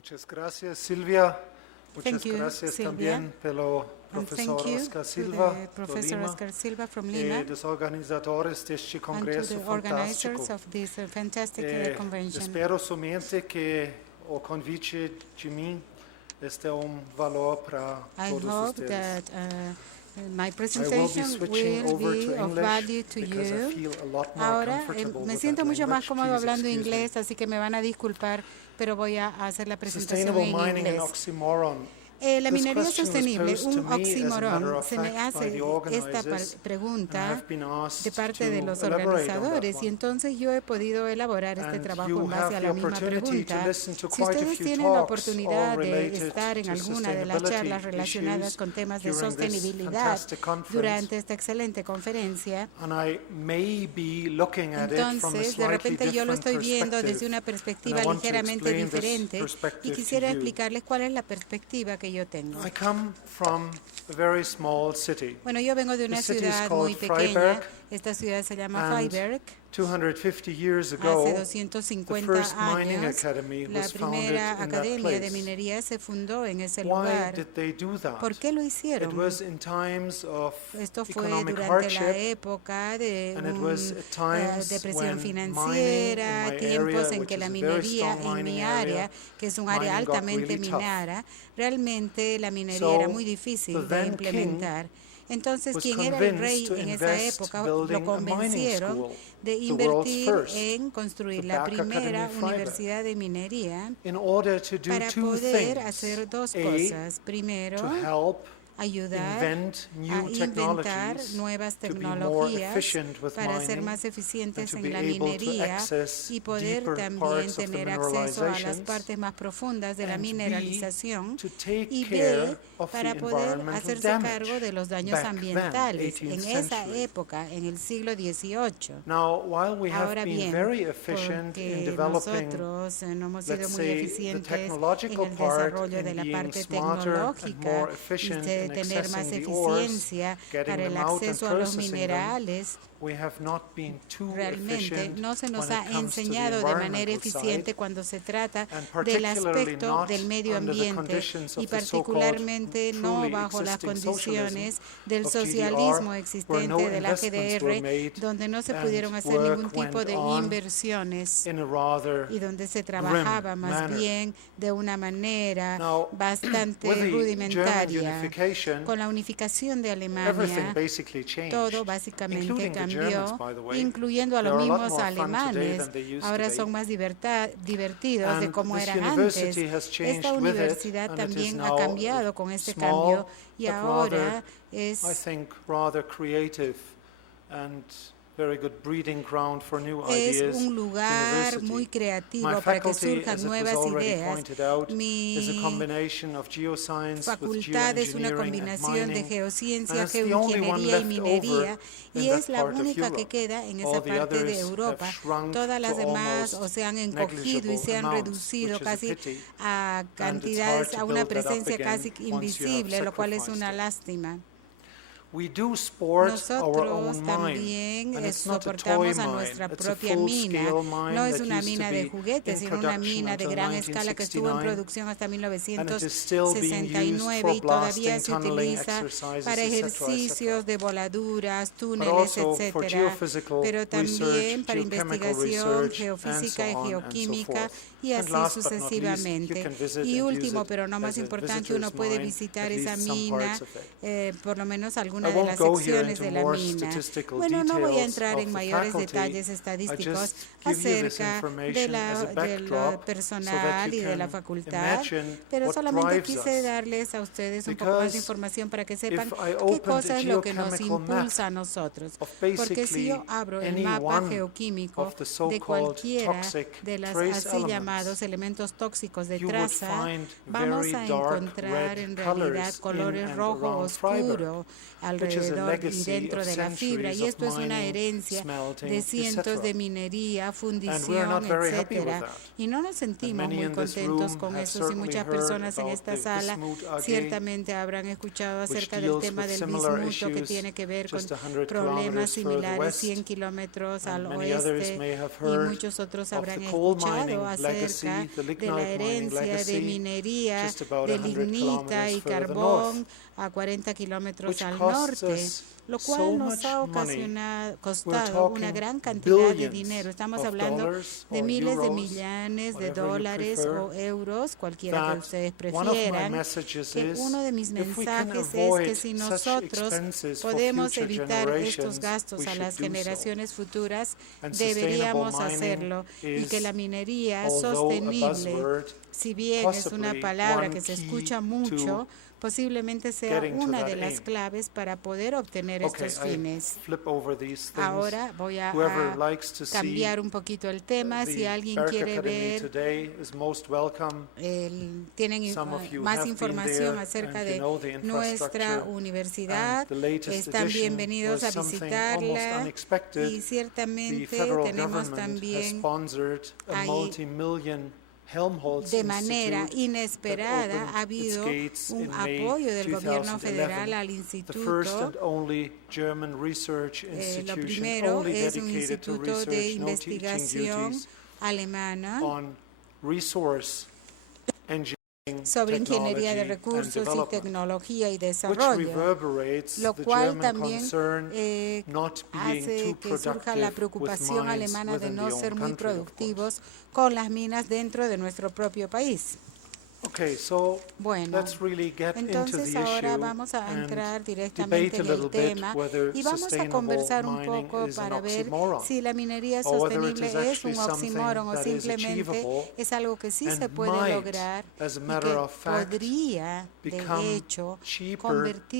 Muchas gracias, Silvia. Muchas Thank you, gracias Silvia. también pelo And profesor thank you Oscar to Silva the do Professor Lima Oscar Silva from e Lima dos organizadores deste and to congresso the fantástico. organizers of this fantastic convention. Espero somente que o convite de mim este valor para I todos hope ustedes. that my I will be presentation switching will over be to of English value to because I you. feel a lot more Ahora comfortable me with siento that mucho más language. cómodo Please hablando excuse me. inglés, así que me van a disculpar, pero voy a hacer la presentación Sustainable en mining and inglés. oxymoron. La This minería question was sostenible, posed to un me as a matter oxímoron, of se me fact by hace the esta organizers, and I pregunta have been asked de parte de to los elaborate on that organizadores y one. entonces yo he podido elaborar este And trabajo you en base a have the la misma opportunity to pregunta. listen to Si quite a ustedes few tienen la talks, all oportunidad de related estar en to alguna de las charlas sustainability relacionadas issues con temas de during this sostenibilidad fantastic conference, durante esta excelente conferencia, and I may be looking at it from a entonces de slightly repente yo lo different estoy viendo desde una perspective, and perspectiva I want to ligeramente explain this diferente y perspective quisiera to you. explicarles cuál es la perspectiva que yo tengo. I come from a very small city. Bueno, yo vengo de una The city is ciudad called muy pequeña. Freiberg, Esta ciudad se llama and Freiberg. 250 years ago, Hace the 250 first mining años, academy la was founded primera in that academia de place. minería se fundó en ese Why lugar. did they do that? ¿Por qué lo It hicieron? was in times of Esto fue economic durante la hardship, época de and it una was at times depresión when financiera, mining in my tiempos area, en which que is la a very minería strong en mi mining área, area, que es un área mining got altamente really tough. minera, realmente la minería So, era muy the difícil de then king implementar. Entonces, was quien era el convinced rey to en esa invest época building lo a mining convencieron school, de the world's invertir first, en construir the la Back Academy primera Freiberg, universidad de minería in order to do para two poder things. hacer dos A, cosas. Primero, to help ayudar invent a new inventar technologies nuevas to be more tecnologías efficient with para ser mining más eficientes and to en be la able to minería access y poder deeper también parts of the tener acceso a las mineralizations, partes más profundas de la and B, mineralización to take y care B, of the para poder environmental hacerse damage. cargo de los daños Back then, ambientales. 18th En esa century. época, en el siglo XVIII. Now, while we have Ahora been bien, very efficient in porque developing, nosotros no hemos sido let's muy say, the eficientes en technological el part desarrollo de in la being parte smarter and tecnológica more y efficient de in tener más accessing the ores, eficiencia getting para el them out and acceso a los processing them, minerales, we have not been too realmente efficient no se nos when ha it comes to the enseñado de manera environmental eficiente side, cuando se trata and del particularly aspecto not del medio under the ambiente conditions y of the so-called particularmente no truly bajo las existing socialism condiciones del of socialismo GDR, where existente no de la investments were GDR, made donde no se and pudieron hacer work ningún tipo went de on inversiones in a rather y donde se grim trabajaba más manner. bien de una manera Now, bastante with the German rudimentaria. unification, Con la unificación de everything Alemania, basically changed, todo básicamente including the cambió, Germans, by the way. incluyendo a They los are a lot mismos more fun today alemanes. than they used to Ahora be. son más divertidos de And como this eran antes. university has changed Esta with it, universidad and it is también ha now cambiado con este small, cambio y but ahora rather, es I think, rather creative and very good breeding ground for new es ideas. un lugar university. muy creativo My para que faculty, surjan as it was nuevas already ideas. pointed out, is a Mi combination of geoscience with facultad es una geoengineering and combinación de mining, geociencia, and it's the only one geoingeniería y left minería over y in es that la part of única que Europe. queda en All esa the parte de others Europa. have shrunk Todas las to demás almost o se han encogido y se han negligible reducido amounts, which is a casi pity. a And it's cantidades, hard to a una build that up presencia again casi once you have invisible, lo cual es sacrificed una it. lástima. We do sport our Nosotros own mine, también and it's not a toy soportamos a mine. nuestra It's a propia mina. full-scale mine No es that una used to mina de be juguetes, in sino una production mina de until gran escala que estuvo en 1969, producción hasta and it is still being used 1969 for y todavía blasting, se tunneling utiliza exercises, para etc., ejercicios de voladuras, but túneles, also for etcétera, geophysical pero también research, para geochemical investigación research, and geofísica y so on and so geoquímica forth. y And así last but not least, you sucesivamente. can visit Y and use último, it pero no más as a importante, uno visitor's puede mine, visitar at esa least some mina, parts of it. por lo menos I alguna de won't las go here secciones into de la more mina. statistical Bueno, no voy a details entrar of en the mayores faculty. detalles I estadísticos just give you this acerca information as a del backdrop so personal that y you de la can facultad, imagine pero what solamente drives quise us. darles a ustedes un poco más de Because información para que sepan if I qué opened cosa a es lo que nos geochemical map impulsa a nosotros. of Porque si yo basically abro el any mapa one geoquímico of the de so-called cualquiera toxic de las trace así elements, llamados elementos tóxicos de you would traza, find vamos very a dark encontrar red en realidad colors in colores and rojo around Freiberg. oscuro alrededor y legacy dentro of de la fibra. centuries Y of esto es una mining, herencia smelting, de cientos etc. de minería, And we're fundición, not very happy with etcétera. that. Y no nos And sentimos many muy in this contentos room con have eso. Y certainly muchas heard personas en about esta the sala Bismuth AG, ciertamente habrán escuchado which acerca del deals tema with del similar bismuto, que issues tiene que ver con just 100 problemas kilometers further similares 100 west. kilómetros al And many others oeste, may have y heard muchos otros of the habrán coal escuchado mining acerca legacy, the de la lignite mining herencia de legacy, minería just about de 100 lignita kilometers y further carbón north, a 40 kilómetros which al costs norte, us lo so cual nos much ha money. We're costado una talking gran cantidad de billions dinero. Estamos of hablando dollars de or miles de euros, millones de whatever you dólares prefer, o euros, cualquiera que that ustedes one of my prefieran. messages Que is, uno de mis if we can mensajes es avoid que si such nosotros expenses for podemos future evitar estos generations, gastos we a should las do so. generaciones futuras, And sustainable deberíamos mining hacerlo. Y que is, la minería although a sostenible, buzzword, si bien es una possibly palabra one que se key escucha mucho, posiblemente sea getting to una that de las aim. claves para poder obtener Okay, estos I fines. flip over these things. Ahora voy a Whoever likes to see cambiar un poquito el tema. Si the alguien Berk quiere Academy ver, today is most welcome. tienen Some of you más have been información there acerca and de you know the nuestra infrastructure. universidad, And the latest están edition bienvenidos a was something almost visitarla. unexpected. Y The ciertamente federal tenemos government has también sponsored a ahí, multi-million Helmholtz de manera Institute inesperada, that ha opened its habido gates un in May apoyo del gobierno 2011. federal al The first instituto. and only German research Lo institution primero only es un dedicated to instituto de research, no teaching investigación duties, alemana on resource engineering, sobre ingeniería de technology, and recursos y development, tecnología y which desarrollo, reverberates lo the cual German también concern not being hace too que surja productive la with preocupación mines alemana de within no the ser own muy country, of course. productivos con las minas dentro de nuestro propio país. Okay, so Bueno, let's really get into entonces the ahora issue vamos a and entrar debate directamente a en little el bit tema whether y vamos a sustainable conversar un mining poco is an para ver oxymoron, si la minería or whether it sostenible is es un actually something oxímoron o that is simplemente achievable es algo que sí se and puede might, lograr as a y matter que of fact, podría, become de hecho, cheaper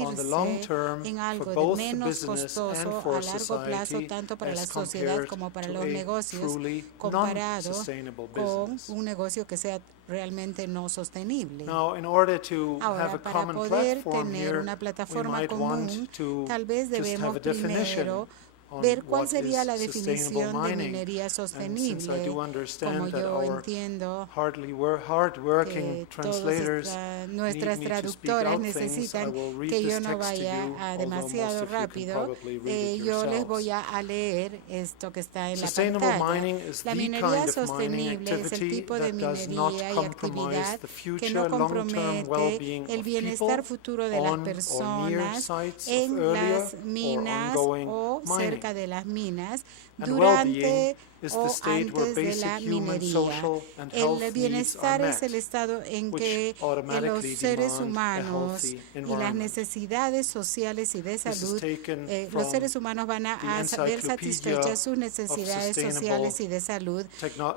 on the long convertirse term en for algo de both the menos business and costoso for a largo plazo, society tanto para la as sociedad compared como para to los a negocios, truly comparado non-sustainable con business. un negocio que sea realmente no sostenible. Now, in order to have Ahora, a para common poder platform tener here, una we plataforma might want común, to tal vez just have debemos a definition primero on ver cuál what sería is la sustainable definición de mining. minería And since I sostenible. do Como understand that yo our entiendo hard-working que todas translators nuestras need me to speak traductoras out things, I necesitan will read que this yo no text to vaya you, a although demasiado most of you can rápido. probably read it Yo les yourselves. voy a leer esto que está en la Sustainable pantalla. mining is La the minería kind of mining sostenible es el activity tipo de that does not minería y compromise actividad the que future no long-term compromete well-being el of bienestar people futuro de las on or near personas sites of en earlier las or minas ongoing o mining. cerca de las minas And well-being durante is the o state where antes de basic la human, minería. social, and health El needs bienestar are es el met, estado en which que los automatically seres demand a humanos healthy y las environment. necesidades sociales y de This is salud, taken los from seres humanos van a the ver Encyclopedia satisfechas sus of necesidades Sustainable sociales y de salud,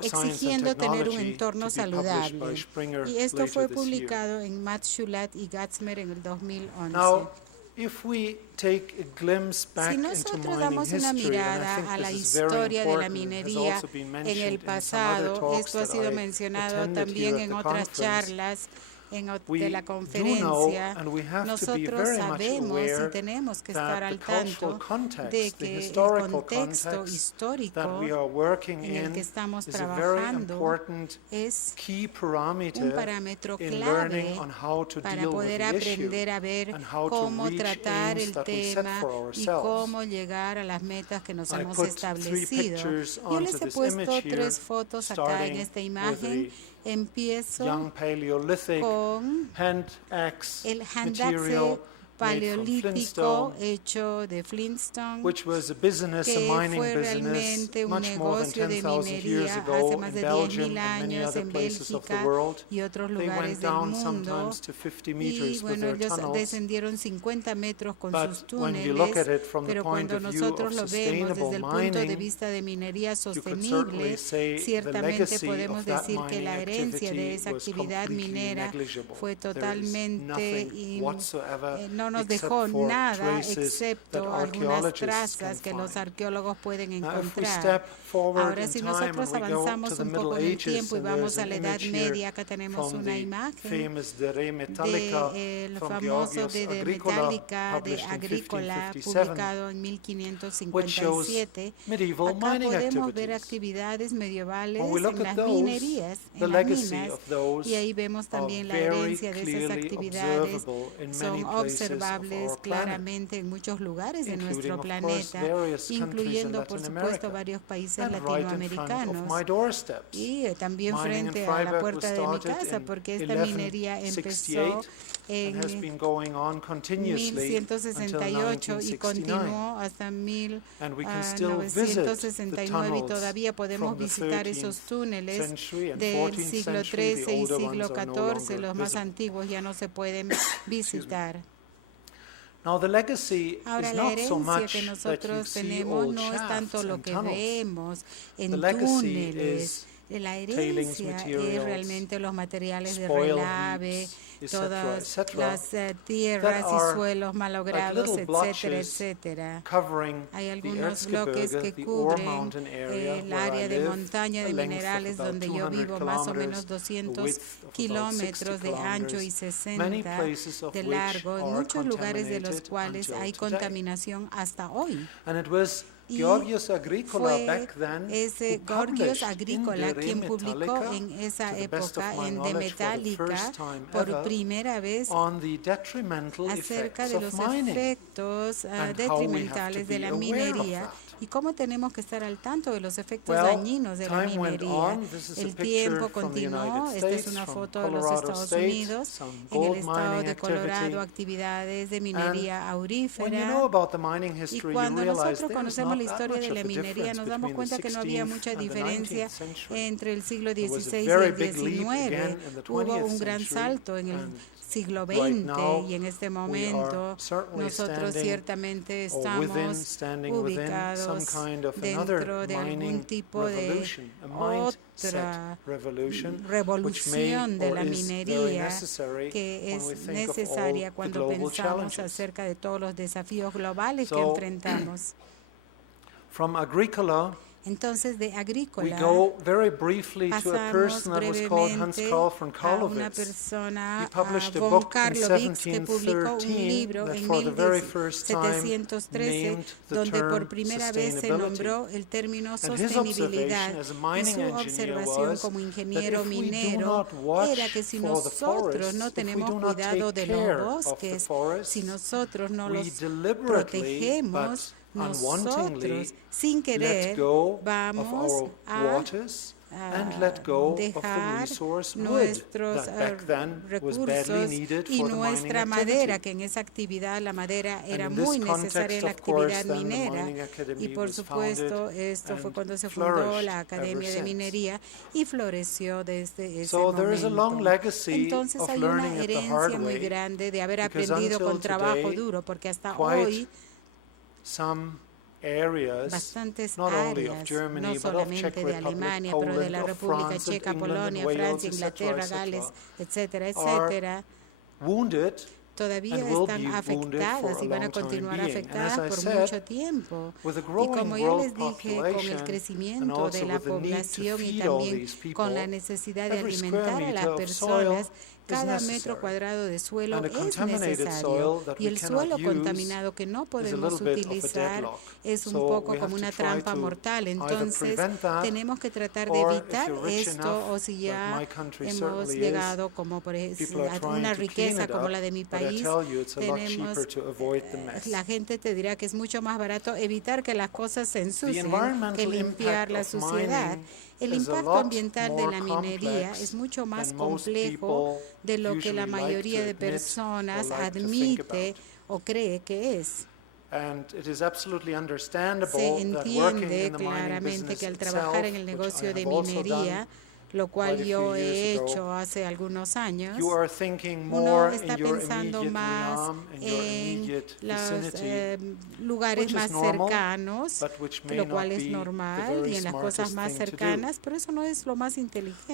Science and exigiendo tener un Technology entorno to be published by saludable. Springer Y esto later fue this year. publicado en Matt Schulat y Gatzmer en el 2011. Now, if we take a glimpse back Si into nosotros mining damos una history, and I mirada think a la this is very historia de la important, has minería also been en mentioned el in some other pasado, talks esto ha that sido I mencionado attended también here at en the otras conference, charlas we de la do know, conferencia. and we have to be Nosotros very much sabemos y aware tenemos que estar that the al cultural tanto context, de the que el historical contexto context that histórico we are working en el in que estamos is a very trabajando important es key un parameter parámetro in clave learning on how to para deal with poder the issue aprender a ver and how to cómo reach tratar aims el that we set tema for y ourselves. cómo llegar a las metas que nos I hemos put 3 establecido. pictures Yo onto les he this puesto image here, 3 fotos acá en starting esta with imagen. the Empiezo young Paleolithic con hand axe el hand material axe made from paleolítico flintstone, hecho de Flintstone, which was a business, a que mining fue business, realmente un much more than negocio de 10,000 years minería ago hace más in de Belgium 10.000 and many años other en places of the Bélgica world. y otros They lugares went del down mundo. sometimes to 50 Y meters with bueno, their ellos tunnels. descendieron 50 metros con But sus when you look at túneles, it from the pero point cuando of view of nosotros lo vemos desde sustainable el punto de mining, vista de minería you could sostenible, certainly say the ciertamente legacy podemos of that decir que mining la herencia de activity esa was actividad completely minera negligible. fue There is totalmente nothing whatsoever no nos except dejó for nada traces that excepto algunas archaeologists trazas can que los find. arqueólogos pueden Now, if we encontrar. step forward Ahora, in si time nosotros and we go avanzamos to the un Middle poco en el Ages, tiempo y and there's vamos a an la Edad image here Media, acá tenemos from una the imagen famous De Re Metallica del from famoso Georgios de Agricola, Metallica de published in Agrícola, 1557, publicado en which shows 1557. medieval Acá mining podemos ver activities. actividades medievales When we look en at las those, minerías, the en las legacy minas, of those y ahí vemos are también la very herencia de esas clearly actividades. observable in many Son places of observables our planet, claramente en muchos lugares de including, nuestro of course, planeta, various countries in incluyendo, por Latin supuesto, America, varios países and right in front of latinoamericanos. my doorsteps. Y también Mining in frente a la Freiberg was puerta de mi started casa, in porque esta minería empezó 1168 and has en been going on continuously until 1168 y 1969. continuó hasta And we can still visit the 1969 y tunnels todavía podemos from the visitar 13th esos túneles century and del 14th siglo century. The XIII y older siglo ones are no XIV. longer Los más visible. antiguos ya no se pueden visitar. Now the legacy Ahora, is la not so herencia much que that you nosotros see tenemos old no es tanto shafts lo and que tunnels. vemos en The legacy túneles. is La tailings herencia es materials, realmente los materiales de spoil relave, heaps, etc., todas etc., las tierras that y are suelos malogrados, little etcétera, blotches etcétera. covering Hay the algunos bloques Erzgebirge, que the ore cubren mountain area el where I área de live, montaña a de length of minerales about donde yo 200 vivo, más o menos kilometers, a 200 width of about 60 kilómetros de ancho y kilometers, many 60 places of de which largo, en are muchos lugares de los contaminated cuales until hay today. contaminación hasta hoy. And it was Y Georgios Agricola fue back then ese who Georgios published in Agricola De Re quien publicó Metallica, en esa to the best of época my en De knowledge for the Metallica first time por ever, primera vez on the detrimental acerca effects de of los mining efectos and how we have detrimentales to de be la aware of minería that. y cómo tenemos que estar al tanto de los efectos Well, dañinos de la time went minería. on. This is a El picture tiempo from the continuó. United Esta es States, una from foto de los Colorado Estados State, Unidos some en el gold estado mining de Colorado, activity. actividades de minería When you aurífera. know about the mining Y history, you cuando realize nosotros there's conocemos not la that historia much de of la a minería, difference nos damos between the cuenta que no había 16th mucha and the diferencia 19th century. entre el siglo There was a XVI y very el big leap XIX. again in the Hubo 20th un gran century, salto en el and siglo right XX now y en este we are momento certainly nosotros standing ciertamente or estamos standing within some ubicados kind of dentro another de algún mining tipo de revolution, a mindset otra revolution, which may revolución de or la is very minería necessary que when es we think of all necesaria the cuando global pensamos challenges. acerca de todos los desafíos globales que So, enfrentamos. From Agricola, Entonces, de we Agrícola go very briefly to a pasamos person that was called Hans brevemente Carl von a una Karlowitz. persona, He published a von book in Karlowitz, que publicó un 1713 libro that en for the very first time 1713, named the donde por term primera vez se sustainability. nombró el término And his sostenibilidad. observation as a Y mining su engineer observación was como that ingeniero if we do minero not watch era que si for the nosotros forests, no if we tenemos do not cuidado take de los care of the bosques, forests, si nosotros no we los deliberately protegemos, but unwantingly nosotros sin let querer go of vamos our a waters and let go of the dejar resource wood nuestros that back then was badly recursos needed y for the mining nuestra madera, activity. que en esa actividad la madera era And in muy this necesaria en la context, of course, actividad then the minera. Mining Academy Y por was supuesto, founded esto fue and cuando se fundó flourished la Academia ever de since. Minería y floreció desde ese So there is a long momento. legacy Entonces of hay learning una at the herencia hard muy way, grande de haber because aprendido until con trabajo today, duro, porque hasta quite hoy some areas, bastantes not only of áreas, Germany, no but of Czech solamente de Republic, Alemania, pero de la Poland, of República France, Checa, and England, Polonia, and Wales, Francia, etc., Inglaterra, etc., Gales, etcétera, are etcétera, wounded todavía and will están be wounded for afectadas a y van a long time continuar being. afectadas And as I por said, mucho tiempo. with the Y growing como yo les world dije, con el population and crecimiento also de la with the need to población y feed all también these people, con la necesidad de every alimentar square a las meter of personas, soil cada is metro necessary. cuadrado de suelo And a es contaminated necesario. soil that Y we el cannot suelo use contaminado que no is a podemos little bit of a utilizar deadlock. es un So poco we como have una to try trampa to mortal. either Entonces prevent that, tenemos que tratar de or if evitar you're rich esto, enough, o si like ya my country hemos certainly is, llegado como por people are a trying una to clean riqueza it como up, la de mi but I país, tell you it's a lot tenemos, cheaper to avoid the mess. la gente te dirá que es mucho más barato evitar que las cosas se ensucien que environmental limpiar la impact of suciedad. mining El is a impacto lot ambiental de more la minería complex es mucho más than most complejo people de lo que la usually like mayoría to de admit or personas like to think admite about. o cree que es. And it is absolutely understandable Se that working entiende in the mining claramente business que al itself, trabajar en el which I negocio de have also minería, done, lo cual quite a yo few he years ago, hecho hace algunos años. you are thinking Uno more está in your pensando immediate más realm, in your en immediate los vicinity, lugares which is más normal, cercanos, but which may lo cual not es be the normal, very y en las cosas smartest más thing to do. cercanas, pero eso no es lo más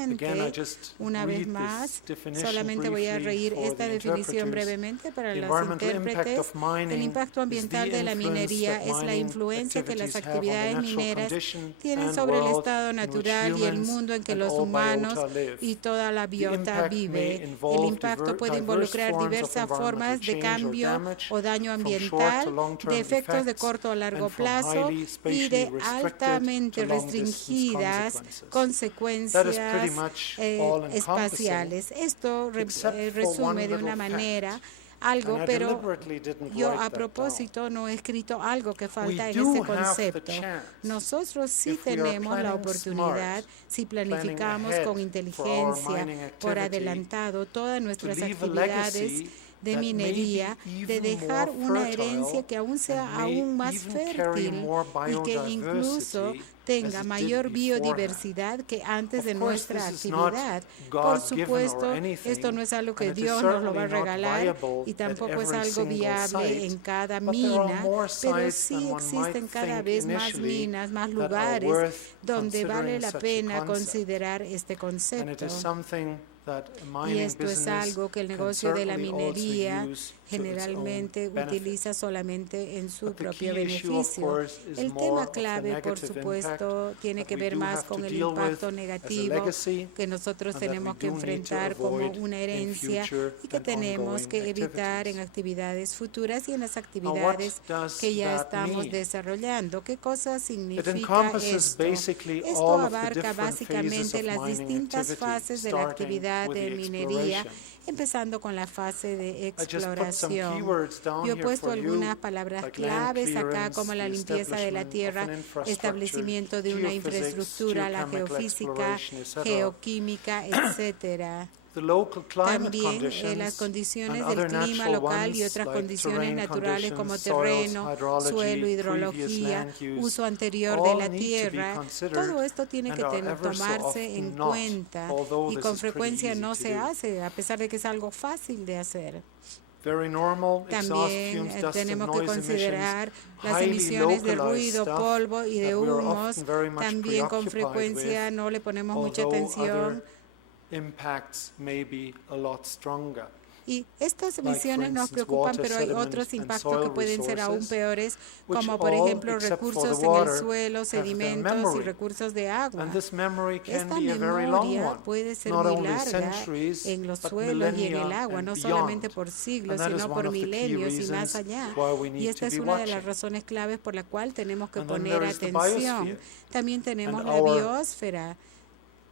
Again, I inteligente. just Una vez read más, this definition solamente voy a briefly reír for esta the definición interpreters. brevemente para The los environmental impact intérpretes. of El mining impacto is ambiental the de la influence minería that es la mining influencia que las activities have on the actividades natural mineras condition tienen and sobre el world estado in which natural y el humans mundo en que and los all humanos biota live. y toda la The biota impact may vive. El involve impacto puede diverse involucrar forms of diversas formas environmental de change or cambio damage, o daño from short to ambiental, long-term de efectos de effects, corto o largo and from plazo highly y spatially de restricted altamente to long-distance restringidas consequences. That is pretty consecuencias much all-encompassing, espaciales. Esto except for one resume de una little manera fact. algo, And I pero deliberately didn't yo write a that propósito no he escrito algo que falta We en do ese have the concepto. chance, Nosotros sí if we are tenemos la planning oportunidad, smart, si planning planificamos ahead con for our inteligencia, mining por activity, adelantado todas to nuestras leave a actividades legacy de that may be minería, de even dejar more una herencia fertile que aún sea and may aún más even carry fértil more y que incluso biodiversity tenga as it mayor did beforehand. biodiversidad que antes de Of course, nuestra this is not actividad. Por God-given or supuesto, anything, esto no es algo que and it is Dios nos lo va a certainly not regalar viable y at tampoco es every algo single viable site, en cada but there are mina, more pero sites sí than one might existen cada think vez más initially minas, más that are lugares worth donde vale considering la such a pena concept. considerar este And it concepto. is something that a Y mining esto es business algo que el can negocio de la certainly also minería use to its own generalmente benefit. utiliza solamente en su But the propio key issue, of beneficio. course, is El more tema of the clave, por negative supuesto, impact tiene that que we ver do más have to con el deal with impacto as a negativo legacy, que nosotros and that we tenemos que do need to enfrentar como avoid una in herencia future y que and tenemos ongoing que evitar en activities. actividades futuras y en las Now, what actividades does que ya that estamos mean? desarrollando. ¿Qué cosa It significa encompasses esto? basically Esto all of the abarca different phases básicamente of las mining distintas activity, fases de la starting actividad with de the minería, exploration. empezando con la fase de I just put some exploración. keywords down Yo he here puesto for you, algunas palabras like land claves acá, clearance, como la the limpieza de la establishment of tierra, an infrastructure, establecimiento de una geophysics, infraestructura, la geochemical geofísica, exploration, etc. geoquímica, etcétera. The local climate También las conditions condiciones and del other clima natural local y ones otras like condiciones terrain naturales como conditions, soils, terreno, hydrology, suelo, previous hidrología, land use, uso anterior all de la need to be tierra. considered Todo esto tiene and que are ever so tomarse en often not, cuenta although y this con is pretty frecuencia easy no to se do. hace, a pesar de que es algo fácil de hacer. Very normal exhaust También fumes, dust and tenemos que noise considerar emissions, las highly emisiones de localized ruido, stuff polvo y de that we are humos. often very much También con preoccupied frecuencia with, no le ponemos mucha although atención. other impacts may be a lot stronger. Y estas like, emisiones for nos instance, preocupan, water, pero hay sediment, otros and impactos soil que pueden ser aún resources, peores, which como por all, ejemplo except for the recursos en el water, suelo, have their sedimentos y memory. recursos de agua. And this memory can Esta be a very long memoria one, puede ser not muy only larga centuries, en los but suelos y en el millennia agua, and no beyond. solamente por siglos, And that is sino one por of the key milenios y más reasons allá. why we need Y esta to es be una de las watching. razones claves por la cual tenemos que And then poner there is the atención. biosphere. También tenemos And la our biosfera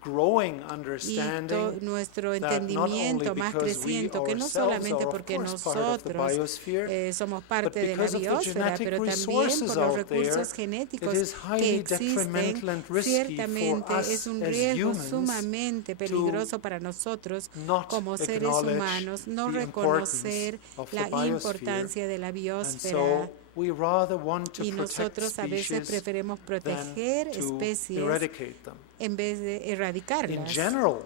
growing y understanding nuestro that not only entendimiento más because we creciente, que no ourselves solamente are of porque course part of the nosotros biosphere, somos but parte de la because of the biosfera, genetic pero también resources por los out recursos there, genéticos it is que highly existen, detrimental and risky for ciertamente us es un as riesgo humans sumamente peligroso para nosotros not como seres acknowledge humanos no the reconocer importance of the la biosphere. importancia de la And biosfera. so we rather want to Y protect nosotros a veces species preferimos than proteger to especies eradicate them. en vez de In erradicarlas. general,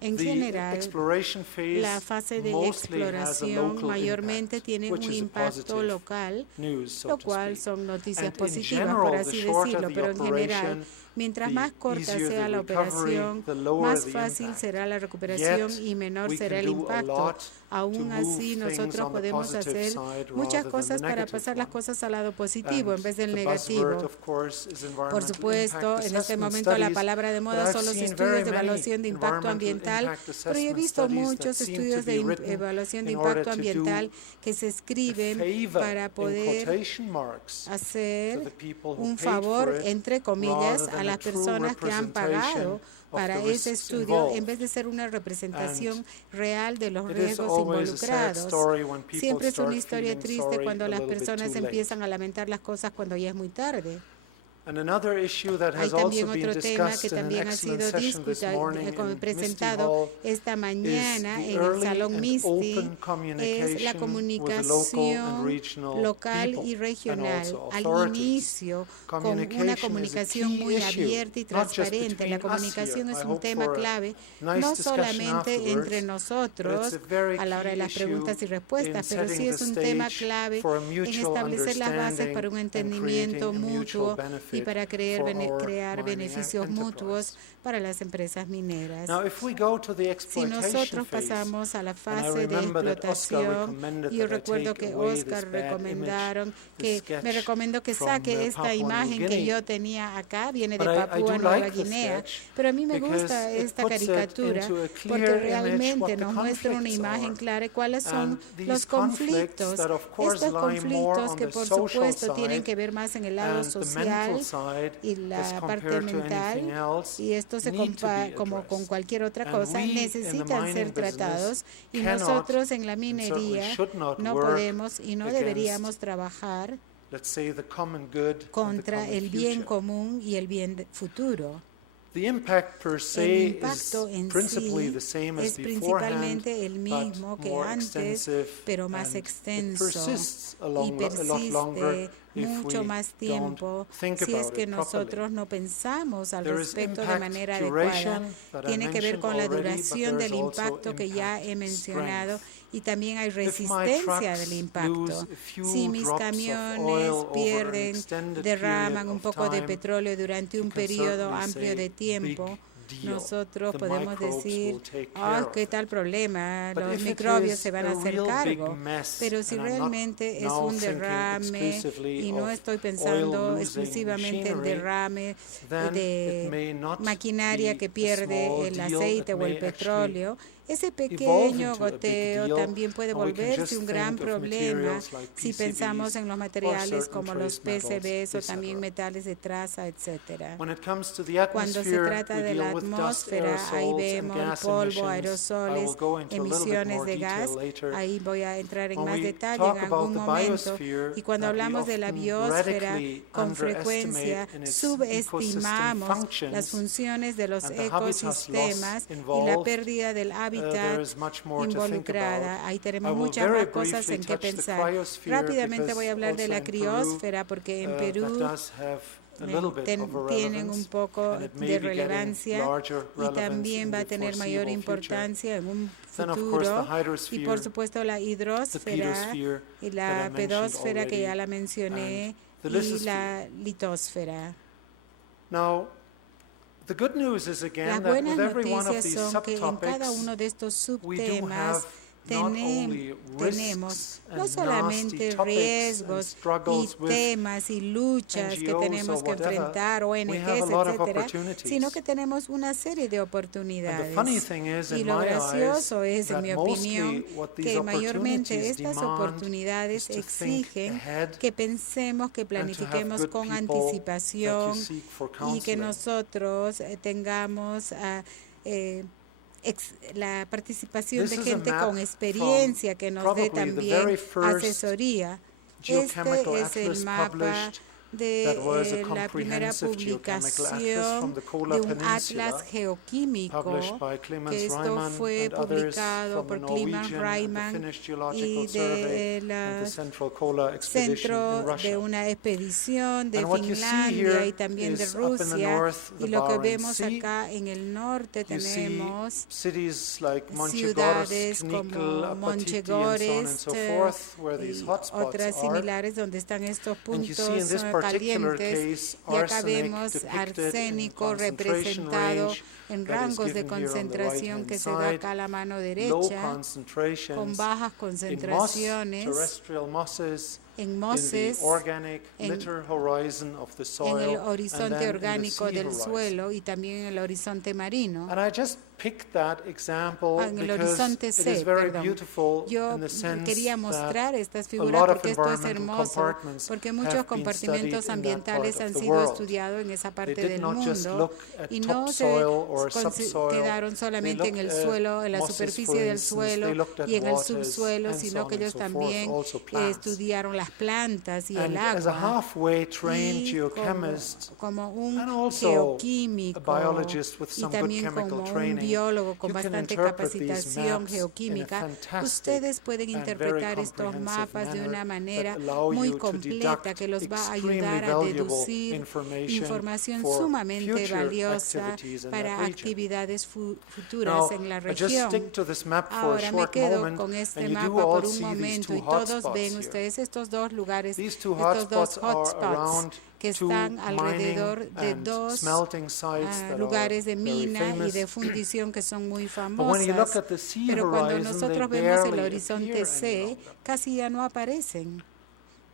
En the general, exploration phase la fase de mostly has a exploración local mayormente impact, tiene which un is a impacto positive local, news, so lo to cual speak. son noticias And in positivas, general, por the así shorter decirlo, the pero en general, operation, mientras the más corta easier sea the la recovery, operación, the lower más the fácil impact. será la recuperación Yet, y menor we será can el do a impacto. lot to Aún move así, things nosotros on the podemos positive hacer side muchas rather than cosas the para negative pasar las one. cosas al lado positivo en And vez del the negativo. buzzword, of course, is Por environmental supuesto, impact en este assessment momento la studies, palabra de but moda I've son los seen estudios very de many evaluación de impacto environmental ambiental, impact pero yo he assessment visto studies that muchos seem to estudios be de written evaluación de in order impacto to do ambiental que se a escriben favor, para in poder quotation marks, to hacer the people who un paid for favor, it, entre comillas, rather a than las a true personas que han representation pagado of para the ese risks estudio, en involved. vez de ser una representación And real de los it is riesgos always a sad involucrados. story when people Siempre es una start historia feeling triste sorry cuando a las little bit personas too late. empiezan a lamentar las cosas cuando ya es muy tarde. And another issue that Hay has also también been otro tema que discussed in an también ha excellent sido session this morning in Misty presentado Hall esta is mañana the en el early Salón and Misty, open es la communication with the local and comunicación regional local people y and regional also al authorities. inicio con una Communication is a comunicación key muy issue, abierta y not just transparente. La between us comunicación here. es I un hope tema for a clave, nice no discussion solamente entre afterwards, but it's nosotros a very a la hora de key las preguntas y issue in respuestas, pero setting sí the es un tema stage clave for a en mutual establecer las bases understanding para un and entendimiento creating a mutual mutuo y benefit para crear for our crear mining beneficios mutuos enterprise. para las empresas mineras. Now, if we go to the Si exploitation nosotros phase, pasamos a la and I fase de remember that Oscar explotación, recommended y yo that I recuerdo take que away this Oscar bad image, recomendaron this que me sketch recomendó que from saque esta Papua New imagen que Guinea. yo tenía acá, viene de But I Papúa do Nueva like the Guinea, sketch pero a mí me because gusta it esta puts it caricatura into a porque clear image realmente what the nos muestra una conflicts imagen are. clara de cuáles son And these los conflictos, that of course estos lie more conflictos on que the por social supuesto tienen side que ver más en el lado and the social mental side y as la parte compared to mental, anything else y esto se need to be como con addressed. cualquier otra And cosa, we in the necesitan ser mining tratados, business y cannot nosotros en la and certainly minería should not no work podemos y no against, deberíamos trabajar let's say, the common good and the contra common el bien future. común y el bien futuro. The impact per El se is impacto en principally sí the same as es beforehand, principalmente el mismo but que more antes, extensive, pero más and it extenso persists a y lot longer persiste if mucho we más don't tiempo think si es about que it nosotros properly. no pensamos al There is respecto de impact manera duration adecuada. that I Tiene que ver mentioned con la already, but duración there is del also impacto que ya he impact mencionado, strength. y también hay If my resistencia del trucks impacto. lose a few Si mis drops of camiones oil over an pierden, extended derraman period un of poco de time, petróleo durante you un can periodo certainly amplio say, de tiempo, big deal. nosotros The podemos microbes decir, will take care of qué it. tal problema, But los if it microbios is se van a a hacer real big cargo. mess, Pero si and I'm not realmente es now un thinking derrame, exclusively y no of estoy pensando oil-losing exclusivamente en machinery, derrame then it may de not maquinaria be que a pierde small el deal. aceite It o el may actually petróleo, ese evolve pequeño into a big goteo deal, también puede and we can volverse just un gran think of problema materials like si pensamos en los PCBs or materiales certain como los trace metals, PCBs o etc. también metales de traza, etcétera. When it comes to the Cuando se atmosphere, trata we de la deal with dust, atmósfera, ahí aerosols, and vemos el gas polvo, emissions. I aerosoles, will go into a little bit emisiones more de gas. detail later. Ahí voy a entrar en When más we detalle talk en about algún the momento. biosphere, Y cuando that we hablamos de la often biosfera, radically con frecuencia underestimate in its ecosystem subestimamos las functions funciones de los and the habitat ecosistemas loss y la involved, pérdida del there hábitat is much more to think about. involucrada. Ahí I tenemos will muchas very más cosas briefly en que touch the pensar. cryosphere Rápidamente voy a hablar de because la also in criosfera porque en that Perú does have a little bit of a tienen un relevance, poco and it may de be getting relevancia larger y relevance también in va a the tener mayor foreseeable future. importancia en un Then, of course, the futuro. Y hydrosphere, por supuesto la the hidrosfera pedosphere y that I la mentioned pedosfera que ya already, la mencioné, and the y lithosphere. la litosfera. Now, the good news is Las again that buenas with every one of noticias these son que en cada subtopics, uno de estos we do subtemas have not only tenemos risks no and solamente nasty topics and riesgos y struggles with temas y luchas que NGOs tenemos or que whatever, enfrentar, we have a ONGs, lot of etcétera, opportunities. sino que tenemos una serie de And the oportunidades. funny thing is, Y in lo my gracioso eyes, es, en that mi mostly opinión, what these que mayormente opportunities estas demand oportunidades is to think exigen ahead que pensemos, que and to have planifiquemos good con people that you anticipación seek for y que counseling. nosotros tengamos la participación This de is a gente map con experiencia que nos dé probably the también very first asesoría. geochemical Este es el atlas mapa published de that was a la primera comprehensive geochemical atlas publicación from the Kola de un Peninsula, atlas geoquímico, published by que Clemens esto Reimann fue and others publicado from the por Clemens Norwegian and the Reimann Finnish y Geological Survey de and the la Central Kola Expedition in centro de Russia. una expedición de And what you see Finlandia here y también de is up in the Rusia, north, the y lo que Barents vemos Sea. acá en el norte You see tenemos cities like ciudades Monchegorsk, Nikkel, como Apatiti, and so on and so Monchegorsk forth, where these y hotspots otras are. similares donde están estos And you see in puntos this particular calientes, case, y acá arsenic vemos depicted in arsénico concentration representado range en that is rangos de given here on the concentración right-hand que se da side. acá a la mano Low derecha, con concentrations bajas in moss, concentraciones terrestrial mosses, en in moses, the organic en- litter horizon of the en soil, el and horizonte then in the orgánico sea del horizon. suelo y también en el horizonte marino. And I just picked that example En el because horizonte it C, is very perdón. beautiful Yo in the sense quería that mostrar estas a figuras lot of porque esto es environmental hermoso, compartments porque have muchos been compartimentos studied in that ambientales part of han the sido world. estudiados en esa They parte did del not just mundo look at y no se topsoil or subsoil. quedaron They solamente en el looked at suelo, en la mosses, superficie for del instance. suelo They looked at y en el waters, subsuelo, and so sino on que and ellos so forth, también also plants. estudiaron las las plantas y el And as a agua. halfway trained Y geochemist, como un and also geoquímico a biologist with y some good también chemical como un training, biólogo con you can bastante interpret these capacitación maps in a geoquímica, fantastic ustedes pueden and very interpretar estos comprehensive mapas de una manner manera that allow muy you to completa deduct que los va a extremely ayudar a valuable deducir información for sumamente future valiosa activities in para that region. actividades futuras Now, en la I just región. stick to this map for a Ahora me short quedo moment, con este and you do mapa all por un see these momento two y todos hotspots ven here. ustedes estos dos lugares, These two estos dos hotspots are hotspots around que two están alrededor mining de and dos smelting sites that are lugares de very mina y de famous. fundición que son muy But when you look famosas, at the sea pero cuando horizon, they nosotros vemos el barely horizonte appear any C, longer. casi ya no aparecen.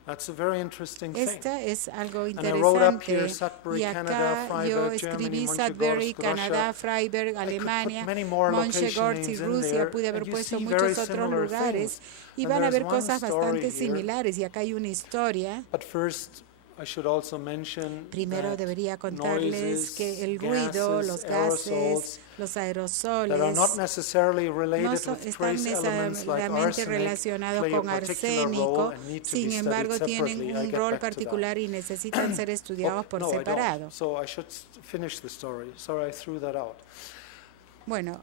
That's a very interesting thing. Esta es algo And I wrote up here interesante. Sudbury, Y Canada, acá yo Freiburg, Germany, escribí Sudbury, Monchegorsk, Canadá, Russia. Freiburg, I could put Alemania, many more location Monchegorsk y names in Rusia. there, Pude haber and you puesto see muchos very otros similar lugares things. y And van a there's ver one cosas story bastante here. similares. Y acá hay una historia. But first, I should also mention Primero that debería contarles noises, que el ruido, gases, los gases, aerosols los that are aerosoles not necessarily no related with están trace elements like necesariamente arsenic relacionados play a con particular arsénico, role and need to be sin studied embargo tienen separately. I un get rol back to that. particular y necesitan ser estudiados por no, I separado. don't. So I should finish the story. Sorry, I threw that out. Bueno,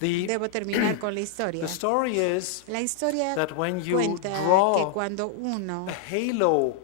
The, debo terminar con la historia. the story is La historia that when you cuenta que draw cuando uno a halo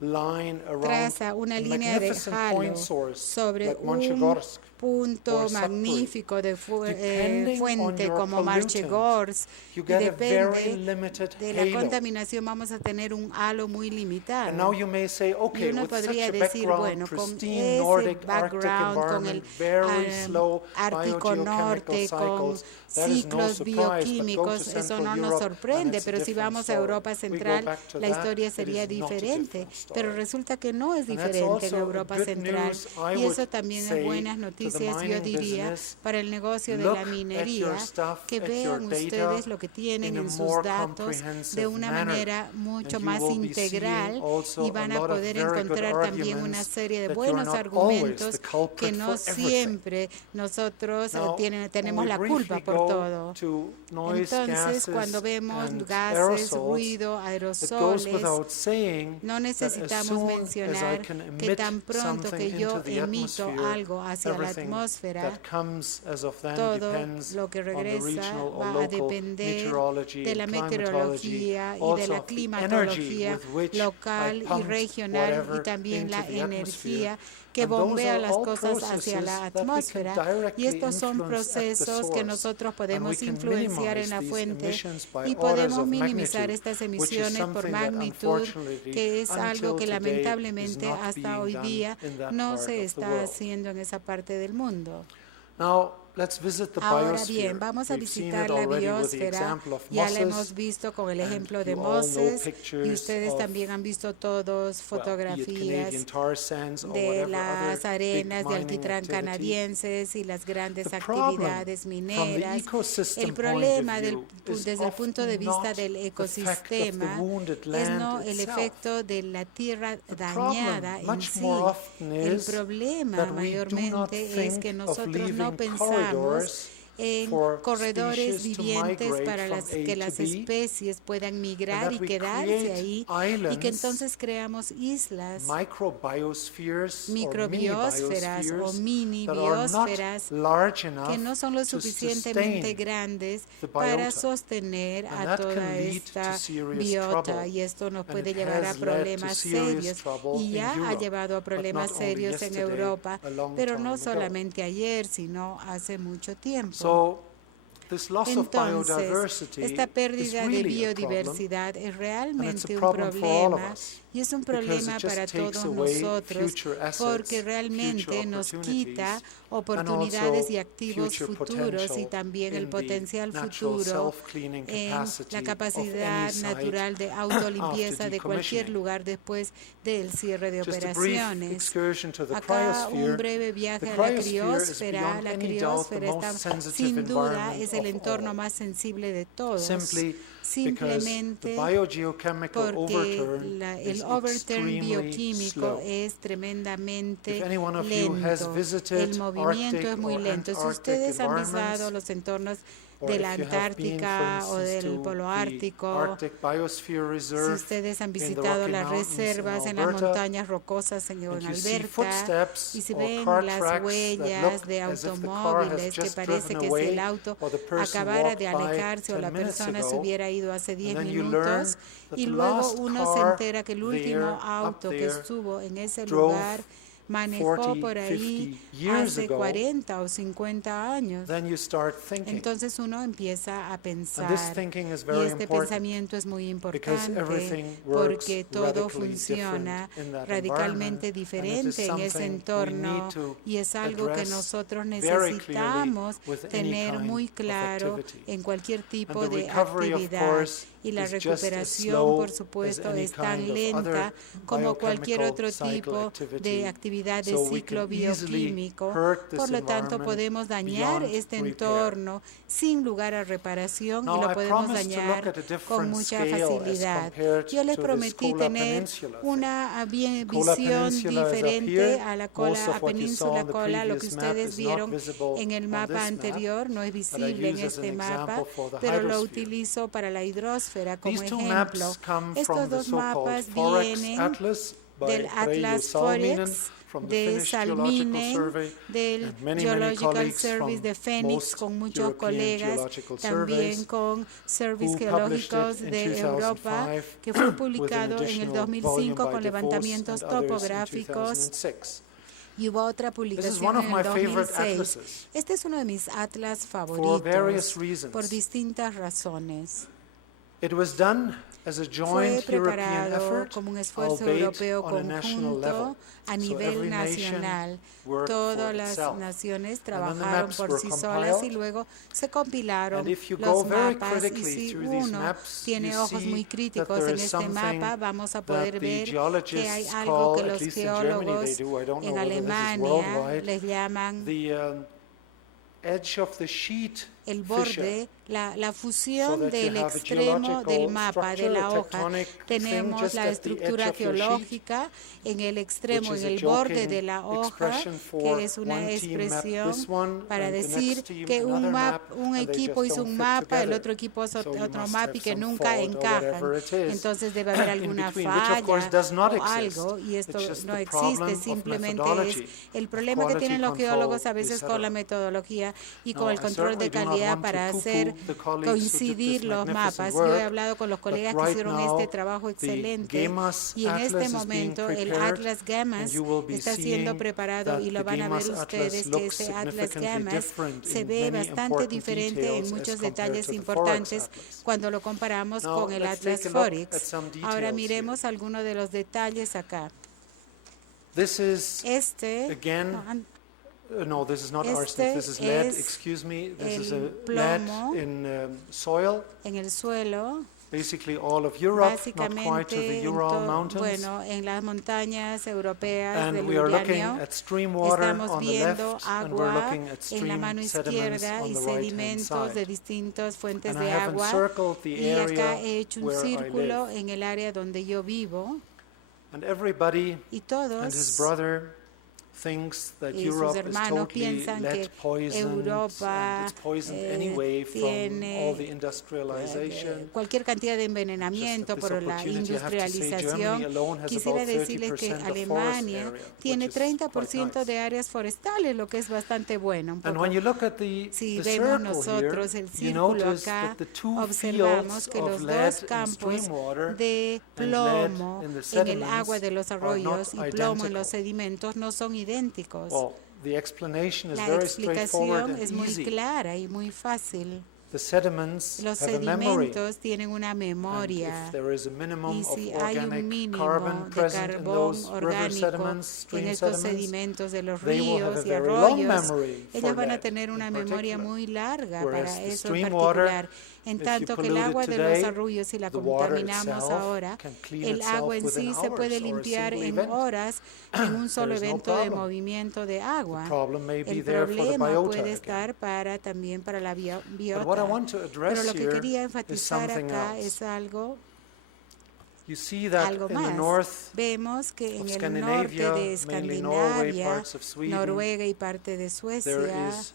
line around traza una a línea de magnificent halo point source sobre like un Monchegorsk punto or Sudbury, magnífico de depending on fuente your como pollutant, Marchegorsk, you y get a very depende limited de la halo. contaminación vamos a tener un halo muy And now limitado. you may say, Y okay, uno with such podría a decir, background, bueno, con pristine ese Nordic Arctic background, con el environment, very slow Ártico Norte, con biogeochemical cycles, that is no ciclos surprise, but go to bioquímicos, eso Central no nos Europe and sorprende, it's a pero si different vamos a story. Europa We go Central, back to la that, historia it sería is not a diferente, different story. pero resulta que no es And that's diferente en also Europa good Central, news, I y eso would también es say, buenas to the noticias, yo mining diría, business. para el negocio de Look la at minería, your stuff, que at vean your data ustedes lo que tienen in a en sus more datos de comprehensive una manner. manera mucho And you más will be integral seeing also y van a a lot of poder very good encontrar también una arguments serie de that you're buenos not argumentos always the culprit que no for everything. siempre nosotros Now, tenemos when we la briefly culpa por go todo. to noise, Entonces, gases, cuando vemos and gases, aerosols, ruido, it goes aerosoles, without saying no that as necesitamos soon mencionar as I can que emit tan pronto something que yo into the emito atmosphere, algo hacia la everything atmósfera, that comes as of then todo depends lo que on the regresa regional or va a local depender meteorology de la and climatology, meteorología y de also la of the climatología energy with which local I y pumped regional y whatever también into la the atmosphere. energía que And those bombea are las all cosas hacia la processes that we can atmósfera, directly y estos son influence at the procesos que source. nosotros And podemos we can influenciar en minimize la these fuente emissions by y orders podemos of minimizar magnitude, estas which is emisiones por something that magnitud, unfortunately que es algo until que today is lamentablemente not hasta being hoy done día in that no part se of the está world. haciendo en esa parte del mundo. Now, let's visit the Ahora biosphere. bien, vamos a We've seen visitar it la already with the biosfera. example of Ya la hemos mosses, visto con el and ejemplo de you all know Moses, y pictures ustedes of, también han visto todos be it fotografías Canadian tar sands or de whatever las other arenas big de mining alquitrán activity. canadienses y las grandes The problem actividades from the mineras. ecosystem El point of problema view is desde el punto de often vista not del the fact of the ecosistema wounded es land no el itself. efecto de la tierra The dañada problem en much sí. more often El is problema that we do not mayormente es que think of nosotros no leaving pensamos corridors en for corredores species to vivientes migrate para from las A que to las B, especies puedan and migrar that y we quedarse create ahí, y que islands, entonces creamos islas, microbiospheres or microbiosferas o mini-biospheres mini that are not biosferas large enough que no son lo to suficientemente sustain grandes the para biota. sostener And a that toda can lead esta to serious biota, trouble. y esto nos And puede it llevar a has led to problemas serious serios, trouble y in ya ha Europe, llevado a but problemas not only serios en yesterday, Europa, a long pero time no ago. solamente ayer, sino hace mucho tiempo. So, this loss of Entonces, biodiversity esta is pérdida de really a problem, biodiversidad es and it's realmente a un problem for all of problema, us, y es un because problema it just para takes todos away nosotros, future assets, porque realmente future nos opportunities, quita and oportunidades also y activos future futuros, y potential también el in the potencial natural futuro self-cleaning en capacity la of capacidad any site natural de after autolimpieza de cualquier decommissioning. lugar después del cierre de Just a brief operaciones. excursion to the Acá un cryosphere. breve viaje The a la cryosphere is criósfera. beyond La any doubt the criósfera most está, sensitive sin duda, environment es el of entorno all. más sensible de todos. Simply simplemente biogeochemical porque overturn el is overturn extremely bioquímico slow. es tremendamente If any one of you has lento. visited El movimiento Arctic es muy or lento. Si Antarctic ustedes han environments, visitado los entornos or de la if you have been, for Antártica o instance, del to Polo the Ártico, Arctic Biosphere si Reserve ustedes han in the visitado Rocky las Mountains in reservas en las Alberta, montañas rocosas en and you see Alberta, footsteps y si or ven car las tracks that huellas look de as if the car has automóviles que just parece driven que si el away auto or the person acabara de walked by alejarse o 10 la minutes persona se ago, hubiera ido hace 10 and then you learn minutos, that y the luego last uno se car entera que el there, último up auto que there, estuvo en ese drove lugar manejó 40, por ahí 50 years hace ago, 40 o 50 años. then you start thinking. Entonces uno empieza a And this pensar, thinking is y very este important pensamiento es muy because importante everything works porque todo radically funciona different in that radicalmente environment, diferente en and it is ese something we entorno, need to y es algo que address nosotros very necesitamos clearly with any tener kind muy of claro activity. en cualquier tipo And the de recovery, of actividad. course, Y la is just as recuperación, slow por as supuesto, any es tan kind of lenta other como cualquier biochemical otro cycle tipo activity. de actividad de So we ciclo can easily bioquímico. hurt this Por lo tanto, environment podemos dañar beyond este repair. entorno sin lugar a reparación, y Now, lo I podemos promised to look dañar at a con different mucha scale as facilidad. compared Yo les to this prometí Kola tener Peninsula thing. una Kola visión Peninsula is up diferente here. a la Most Kola, of a what you saw Península on the Kola. Lo que previous map ustedes is not vieron visible en el on mapa this map, anterior no es but I visible en use as este an mapa, example for the pero lo hydrosphere. utilizo para la hidrosfera como These two ejemplo. maps come Estos from the dos so-called mapas Forex vienen Atlas by del Reijo Atlas Salminen Forex, from the de Finnish Geological Salminen, Survey, del and many Geological colleagues Service from de Phoenix, most con muchos European colegas, geological también surveys, con Service who published Geológicos it in de Europa, 2005 que fue with an publicado en el additional 2005 volume con by DeVos levantamientos and others in topográficos, 2006. y hubo otra This is publicación one of en my el favorite 2006. atlases Este es uno de mis atlas for favoritos various reasons. por distintas razones. It was done as a Fue joint European preparado effort, como un esfuerzo albeit europeo on a national level. conjunto a So nivel every nation nacional. worked Todas for las itself. naciones then the trabajaron maps por were sí solas, y compiled. luego se compilaron And if you go los very mapas, y critically si through these uno maps, tiene you ojos see muy that críticos there en is este something mapa, vamos a that poder the ver que hay geologists algo que call, at los least in Germany geólogos they do, I don't know en whether this is Alemania worldwide, les llaman the edge of the sheet el fissure. borde, la fusión So that you del have a extremo del geological mapa de structure, la a hoja. tectonic thing Tenemos just la at the estructura edge of your sheet, geológica en el extremo, which en is el a borde joking de la hoja, expression for que es una one team mapped expresión this one para and the decir next team que another map, un and they equipo just hizo don't un fit mapa, el together. otro equipo hizo So you otro must mapa, have y que some nunca fault or encajan. whatever it is Entonces debe haber in alguna between, which of course falla does not o exist. algo, y esto It's just no the existe, problem of simplemente es methodology, el of problema que quality tienen los control, geólogos a veces con etc. la metodología y No, con el I control de certainly do not calidad want to para poo-poo hacer the colleagues who did coincidir this los magnificent mapas. Yo he work, hablado con los but colegas que right hicieron now, este trabajo the excelente, GEMAS y en Atlas este is being momento el prepared, Atlas and GAMAS you will be está siendo seeing preparado, that y lo the van a ver GEMAS ustedes Atlas que looks ese Atlas significantly GAMAS different se in ve many bastante important diferente details en as muchos compared detalles to the Forex importantes Atlas. cuando lo comparamos Now, con el let's Atlas take a look at Forex. some Ahora details miremos algunos de los detalles acá. This is, Este again, no, this is not Este arsenic, this is lead, es excuse me. This is el a plomo lead in soil, en el suelo, basically all of Europe, not quite to básicamente the Ural Mountains. bueno, en las montañas europeas And del we are looking Uranio. at stream water Estamos on the viendo left, and we're agua looking at en la mano stream sediments izquierda on y the right-hand sedimentos de side. distintas fuentes And I de have agua, encircled the y acá area he hecho un where I círculo live. en el área donde yo vivo, And everybody y and his todos brother thinks that y sus Europe is hermanos totally piensan que lead poisoned, Europa and it's poisoned eh, anyway from tiene all the industrialization. cualquier cantidad de envenenamiento Just at por this la opportunity, I have to say industrialización. Germany alone has Quisiera about decirles que 30% of forest Alemania area, tiene which is quite 30% nice. de áreas forestales, lo que es bastante bueno. Un And poco. when you look at the Si vemos circle nosotros here, el you círculo notice acá, that the two observamos fields que los of lead dos in campos stream water de and lead plomo in the en el sediments agua de los are arroyos not y plomo en los identical. sedimentos no son idénticos. Well, the explanation is La very straightforward explicación and es muy easy. clara y muy fácil. The sediments Los have a memory. sedimentos tienen una And memoria, if there is a minimum y of si hay un organic mínimo carbon de present in carbón those river orgánico sediments, en stream estos sediments, sedimentos de los they will have ríos a y very long arroyos, memory ellos for van a lead tener una in memoria particular. muy larga Whereas para the eso en stream water particular. En If you tanto que el pollute it agua de los today, arroyos, si la the water contaminamos itself ahora, can clean el agua en itself sí within se puede hours or a limpiar single en event. horas en un solo There is no evento de problem. movimiento de agua. The problem may be El there for the problema biota puede again. estar también para la But what I biota. want to Pero address lo que here quería is enfatizar something acá else. es algo You see that in the más. north Vemos que of en el Scandinavia, norte de mainly Norway, Escandinavia, parts of Sweden, Noruega y parte de there Suecia is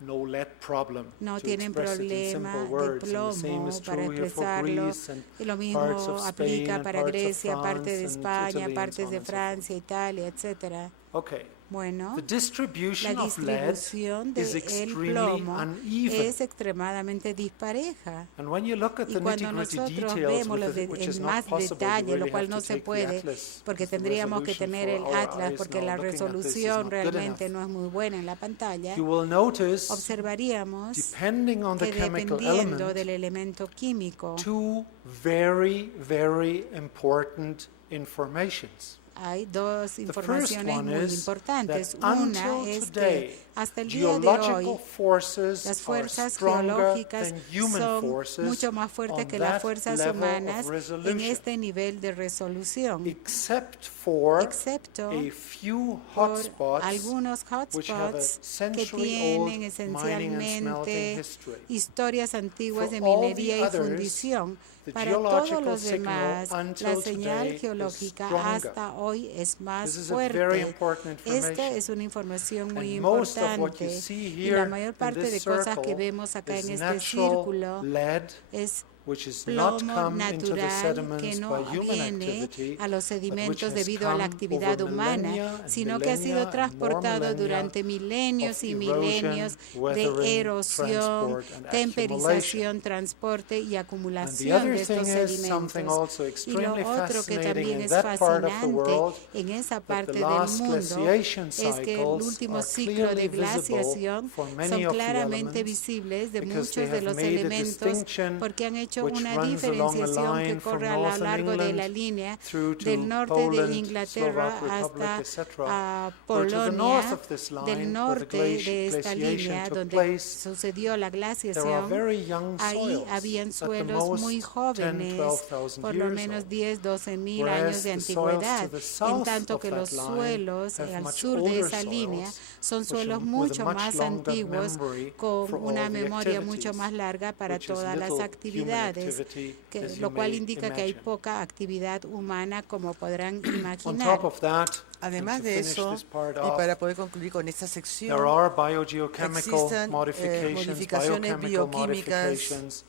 no lead problem, no to tienen express it in simple problema de words. And the same plomo is para true here for expresarlo. Greece and Y lo parts mismo of Spain aplica and para parts of Grecia, parte France de and España, Italy and so partes on de and so forth. Francia, Italia, etcétera. Okay. Bueno, The la distribution of lead distribución is del extremely plomo uneven. es extremadamente dispareja. And when you look at Y the cuando nitty-gritty nosotros details, vemos which is en not más possible, you detalle, lo really cual have no to se take the puede, atlas, porque because the tendríamos que resolution tener el for our atlas, eyes porque now la looking at this is resolución not good realmente enough. no es muy buena en la pantalla. You will notice, Observaríamos depending on the que chemical dependiendo element, del elemento químico, two very, very important informations. hay dos The first informaciones one muy is importantes. that Una until es today, que hasta el día de geological hoy forces las are fuerzas stronger geológicas than human son forces mucho más fuertes on que las that fuerzas level humanas of en resolution, este nivel de resolución, except for excepto a few por hotspots algunos which have a hotspots que century-old tienen mining and smelting esencialmente history. historias antiguas de For all minería the y others, fundición. the Para todos geological los signal demás, until la señal today is geológica stronger. hasta hoy es más This is a very fuerte. important Esta information. es una información muy And most of what you importante see y la here mayor in parte de this cosas que circle vemos acá is en este natural círculo lead, es which is not plomo come into the natural que sediments no by human viene activity, a los but which sedimentos has debido a la come actividad over humana, millennia and sino que ha millennia sido and more transportado millennia durante milenios of y erosion, milenios weathering, de erosión, transport, and accumulation. temperización, transporte y And the acumulación other de estos thing is something sedimentos. also Y lo extremely otro que fascinating también in es that part of the fascinante world, en esa that parte the del last mundo glaciation es que el cycles último are ciclo clearly de visible glaciación for son many of the claramente elements visibles de because they muchos de have los made a elementos distinction porque han hecho which una runs along a diferenciación que line from corre a lo northern largo de la England línea through to del norte Poland, de Inglaterra Slovak Republic, hasta etc. a Where to the north Polonia, of this line, del where the norte de esta glaciation línea took donde place, sucedió la there are glaciación. very young Ahí soils, habían at the suelos muy most 10, jóvenes, 12,000 por lo years menos old. 10, 12 mil Whereas años de the soils antigüedad, to the en south tanto of que that los line suelos have al much sur de older esa línea soils, son with suelos a mucho much más longer antiguos, memory con for una all the memoria mucho activities, más larga para which is todas las little human actividades, activity, as you lo cual may indica que hay imagine. poca actividad humana, como podrán On imaginar. top of that, Además and to de finish eso, this part y off, para poder concluir con esta sección, there are biogeochemical existen, modifications, modificaciones biochemical bioquímicas, modifications,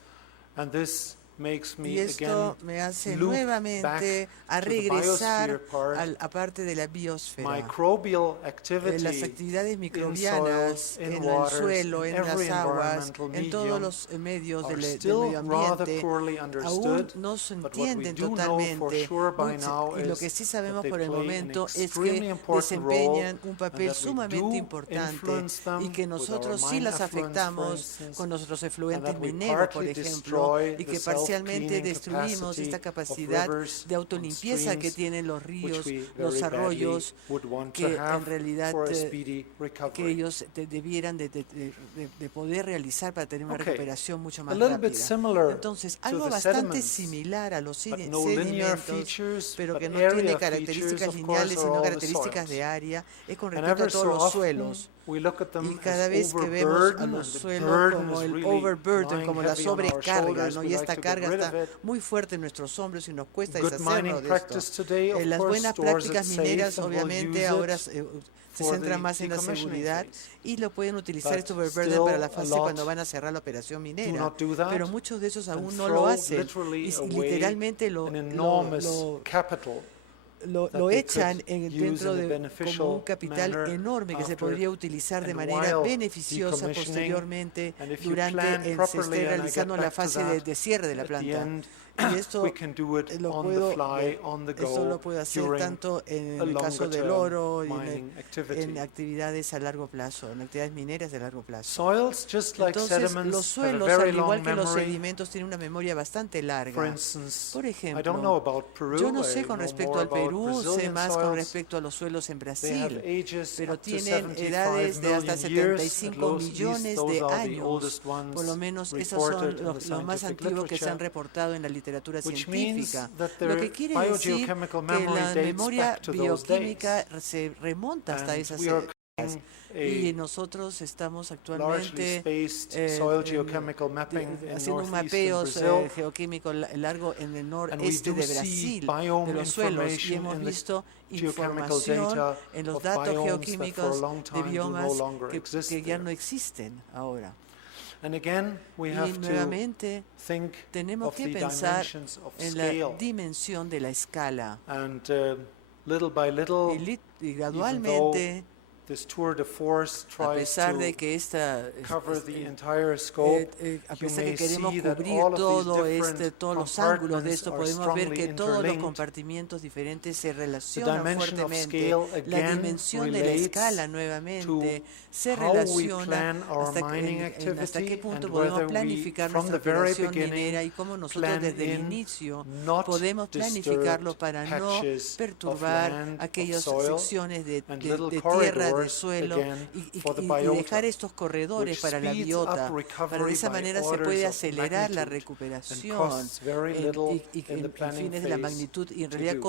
and this makes me y esto again me hace loop nuevamente back a to the regresar biosphere part. a parte de la biosfera. Microbial Las activity actividades in microbianas soils, en in el waters, suelo, in en every las aguas, environmental en todos medium los medios are del still medio rather ambiente, poorly aún understood, no se but what we entienden do know for totalmente. sure by now Y lo is que sí that sabemos they por el play an momento es extremely que important role desempeñan un and papel that we sumamente do importante influence them y que with our nosotros sí mine las effluents, for afectamos instance, con nuestros and efluentes that we mineros, por partly ejemplo, destroy y the que parcialmente self-cleaning destruimos esta capacity of capacidad rivers de and autolimpieza que streams, tienen los which ríos, we los very badly arroyos, would want to que en have realidad for a speedy que recovery. ellos debieran de poder realizar para tener una Okay. recuperación mucho A más little bit rápida. similar Entonces, to algo the bastante sediments, similar a los but no linear sedimentos, features, pero but que no area tiene features, características of course, lineales, are sino all the características soils. de área, es con And respecto ever a todos so los often, suelos. we look at them Y cada as vez que vemos a overburden, los and the suelos burden como is el really overburden, lying como la heavy on our sobrecarga, shoulders. ¿no? We Y like esta to get carga rid of está it. muy fuerte en nuestros hombros y nos cuesta Good deshacernos mining de esto. practice today, of Las course, buenas stores it prácticas safe mineras and will obviamente use ahora it se for centran the más en la decommissioning seguridad phase. y lo pueden utilizar But estos overburden still para la a fase lot cuando van a cerrar la operación do minera. not do that Pero muchos de esos and aún no lo throw hacen literally y away literalmente an enormous capital lo that they echan could use dentro in a de beneficial como un capital manner enorme que se after podría utilizar de and manera while beneficiosa decommissioning. posteriormente And if you durante plan se properly, esté and I realizando get la back to fase that de cierre de la at the planta. end, Y esto we can do it lo on the puedo, fly, on the esto lo go, puedo hacer during tanto en a el caso del longer-term oro y mining en activity. actividades a largo plazo, en actividades mineras de largo plazo. Soils, just like Entonces, los sediments, have a suelos, very al long igual que los memory. sedimentos, tienen una memoria bastante For larga. instance, Por I don't ejemplo, know about Peru. yo no I sé con know respecto more al about Perú, sé Brazilian más con soils. respecto a los suelos en They have Brasil, ages pero up to tienen 75 edades de hasta million years. At 75 least millones those de are the años. oldest Por lo ones menos esos reported son in the los más scientific antiguos que se han literature, reportado en la literatura which means científica. that Lo their que quiere decir biogeochemical que memory la dates memoria back to those bioquímica days. se remonta hasta And esas we are edades. creating Y a nosotros estamos largely actualmente spaced soil geochemical mapping in haciendo un northeastern mapeo Brazil. geoquímico largo en el And we noreste do de see Brasil biome de los suelos, y information hemos in the visto geochemical información data en los of datos biomes that for a geoquímicos long de time do no biomas longer exist que ya there. no existen ahora. And again, we Y have to nuevamente think tenemos of que the pensar dimensions of en la scale. dimensión de la escala. And little by little, Y even gradualmente, though this tour de force a tries pesar de to que cover the entire scope, a you pesar may que queremos see that cubrir all of todo these different todos los ángulos de compartments esto, are podemos ver strongly que todos los interlinked. compartimientos diferentes se The relacionan dimension of fuertemente. scale La again dimensión de la relates escala nuevamente se how we relaciona plan our hasta, mining hasta qué activity punto and podemos whether we, planificar from nuestra the very operación beginning, minera y cómo nosotros plan desde el in inicio not podemos planificarlo disturbed para no patches of perturbar land, of aquellas soil, secciones de and little tierra, de corridors, suelo, again, y for the y biota, dejar estos corredores which para la speeds biota. up recovery Para de esa by manera se orders puede of acelerar la magnitude and recuperación costs very little y in the en planning fines de la phase magnitud, y en to realidad do.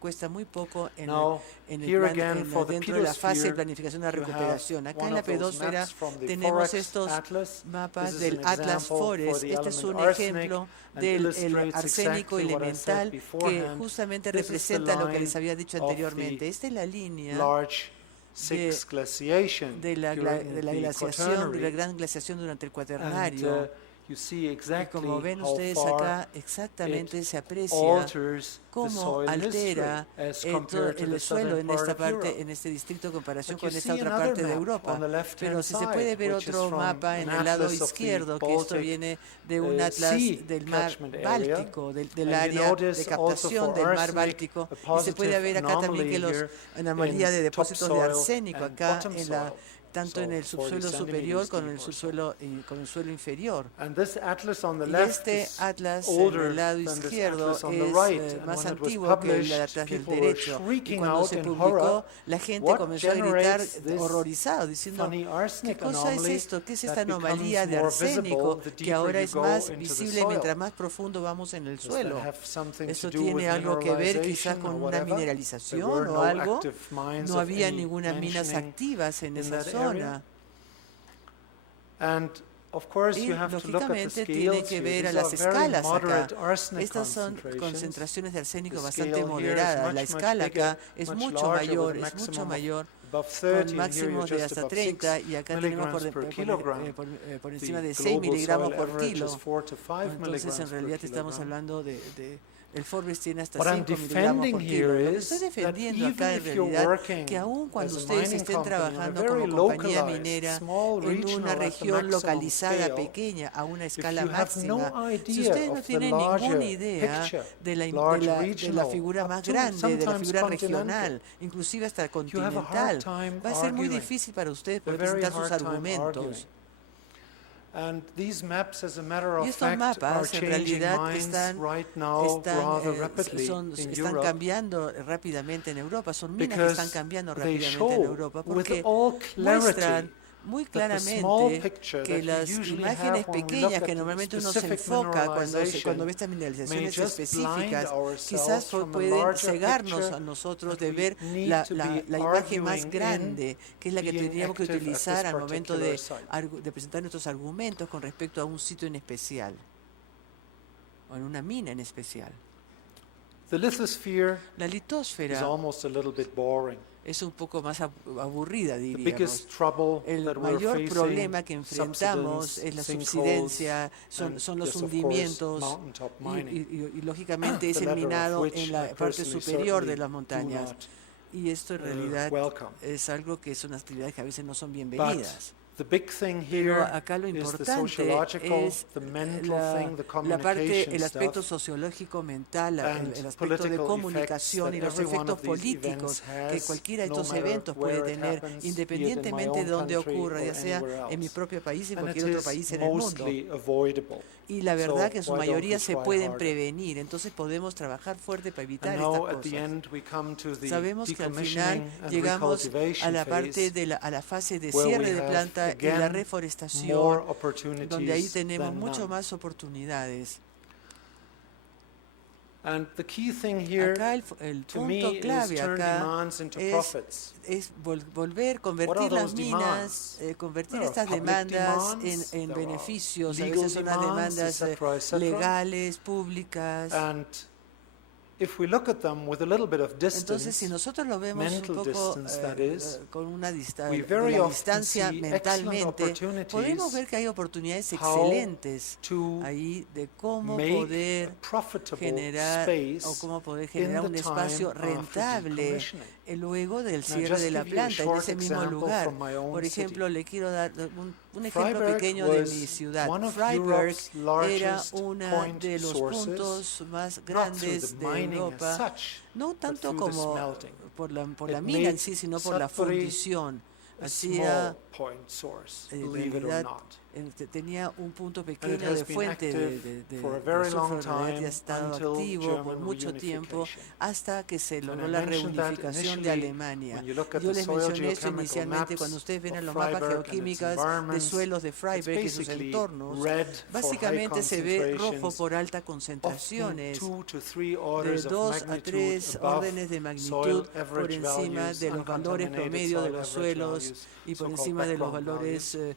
cuesta muy poco Now, en here el plan, again, for the dentro de la fase de pedosphere, planificación de la you have recuperación. Acá one en la of those pedósfera maps from the tenemos Forex estos Atlas. mapas This is del an Atlas example for Forest. the Este es un element arsenic ejemplo and del illustrates arsénico exactly what I said elemental que beforehand. justamente This is the representa lo que line les había dicho of anteriormente. the Esta es la línea large six glaciation de la during the glaciación, de la Quaternary. gran glaciación durante el And Cuaternario. you see Y exactly como ven how ustedes far acá, exactamente se aprecia alters the cómo soil altera history as compared to the el suelo southern en part esta of parte, Europe. en este distrito en comparación But con you esta see otra another parte de map Europa. on the left-hand Pero si se side, puede ver which is otro from mapa en an el lado atlas of the izquierdo, que esto Baltic, viene de un atlas sea del mar catchment area. Báltico, del And you área notice de also captación for del mar arsenic, Báltico. a Y se puede positive ver acá también anomaly que los here anomalía in de depósitos de topsoil arsénico and acá bottom en la soil. tanto So en el 40 subsuelo superior centimeters con el deep or so. subsuelo con el suelo inferior. And this atlas on the Y left este is atlas en older el lado than this izquierdo atlas on the es right. And más when it was antiguo que el published, atlas del people were derecho. Y shrieking cuando out se in publicó, horror, la gente what comenzó a gritar generates this horrorizado, diciendo, funny ¿qué arsenic cosa es anomaly esto? ¿Qué es that esta becomes anomalía de more arsénico visible the que ahora deeper es you go más into the visible soil? mientras más profundo vamos en el Does that suelo? have something ¿Esto to do with tiene algo que ver quizás mineralization con or una whatever? There mineralización were o no algo? active mines No of había any ninguna minas mentioning activas en in esa that zona. area. And of course Y you have to look at the lógicamente tiene scales que here. ver a These are las very escalas acá. moderate arsenic Estas son concentrations. concentraciones de arsénico The bastante scale here is moderadas. La much escala bigger, acá es much mucho larger, mayor, with a es mucho maximum of mayor, above con 30, and here you're máximos de just hasta above 30, 6 y acá tenemos milligrams per kilogram. por encima The de 6 global miligramos soil por average kilo. is 4 to 5 Entonces, milligrams en per realidad estamos kilogram. hablando el Forbes tiene hasta What I'm 5 miligramos por defending kilo. here Lo que is estoy that defendiendo acá en even if you're realidad, working que aun cuando as a ustedes mining estén company on a trabajando very como compañía localized, minera small, en una regional, at the región maximum localizada scale, pequeña a una if escala you have no máxima, si idea ustedes no of the tienen ninguna larger idea picture, de la large de la figura regional, más up to grande, de la sometimes figura continental, regional, inclusive hasta you have a continental, hard time va a ser muy arguing. difícil para ustedes A poder very presentar sus hard time argumentos. arguing. And these maps, as a matter of Y estos fact, are mapas en changing realidad minds están, right now rather rapidly in están Europe, cambiando rápidamente en Europa, son minas que because están cambiando they rápidamente en show Europa, with porque all muestran clarity muy that the small claramente picture que that las you usually imágenes have when we look pequeñas at que the normalmente uno se specific enfoca mineralization cuando ve estas may mineralizaciones just blind específicas, ourselves quizás from a pueden larger cegarnos picture a nosotros that de we ver need la to be imagen más arguing grande, que es la que being tendríamos que active at utilizar this al momento particular site. de presentar nuestros argumentos con respecto a un sitio en especial, o en una mina en especial. The lithosphere La is litósfera almost a little bit boring. es un poco más aburrida, The diríamos. biggest trouble El that we're mayor facing, problema que enfrentamos subsidence, es la sinkholes, subsidencia, and son los yes, of course, hundimientos mountaintop mining. y lógicamente es The el latter of minado which en I la parte personally superior de certainly las do montañas. not Y esto en realidad welcome. es algo que son actividades que a veces no son bienvenidas. The big thing Pero here acá lo is the importante sociological, es the mental thing, the la parte, communication el aspecto stuff, sociológico mental, and el aspecto de political comunicación y effects los that every one efectos of these políticos events que has, cualquiera de no estos matter eventos puede where it tener, happens, be it in my independientemente own de donde country ocurra, or ya sea anywhere en mi else. propio país y en And cualquier it otro is país en el mundo. mostly avoidable. Y la verdad So que en su why don't mayoría we se try pueden harder? prevenir, entonces podemos trabajar fuerte para evitar And estas now at the cosas. end we come to the Sabemos que al final decommissioning and llegamos a recultivation la parte phase, de a la fase de where we cierre de have planta y la again more reforestación, donde ahí opportunities tenemos than mucho none. más oportunidades. And the key thing here Acá el to me punto is clave turn acá demands into es, profits. es volver, What convertir are las those minas, demands? convertir There are estas public demandas demands, en there are beneficios, a legal veces son las demands, demandas etc., legales, públicas. And if we look at them with a little bit of Entonces, si distance, nosotros lo vemos un mental poco distance, that is, con una we very de la often distancia see excellent mentalmente, opportunities podemos ver que hay oportunidades how excelentes to ahí de cómo make poder a profitable generar space o cómo poder in generar the un time espacio after rentable decommissioning. luego del Now, cierre just de la give you a planta en short ese mismo example lugar. from my own Por ejemplo, city. le quiero dar un ejemplo Freiberg pequeño de was mi ciudad. one of Freiberg Europe's era largest uno point de los sources, puntos más not through grandes the de mining Europa, as such, no but tanto through the como smelting. por la It mina made en sí, sino por la Sudbury fundición. a Hacía, small point source, en believe it or realidad, not. tenía un punto And it pequeño has de been fuente active for a de very long azufre, y time ha estado until activo por German mucho tiempo reunification. hasta que se And logró I la mentioned that reunificación de initially Alemania. when you look at Yo the les soil mencioné esto geochemical inicialmente maps cuando ustedes ven of en los mapas Freiberg and its geoquímicos de environments, suelos de it's Freiberg y sus basically entornos. red for high Básicamente se ve rojo concentrations, por altas often concentraciones, 2 to 3 de orders of 2 a magnitude 3 above órdenes de soil magnitud por average encima values, de los valores uncontaminated promedio de soil los average suelos values, y por so-called encima de los background valores values,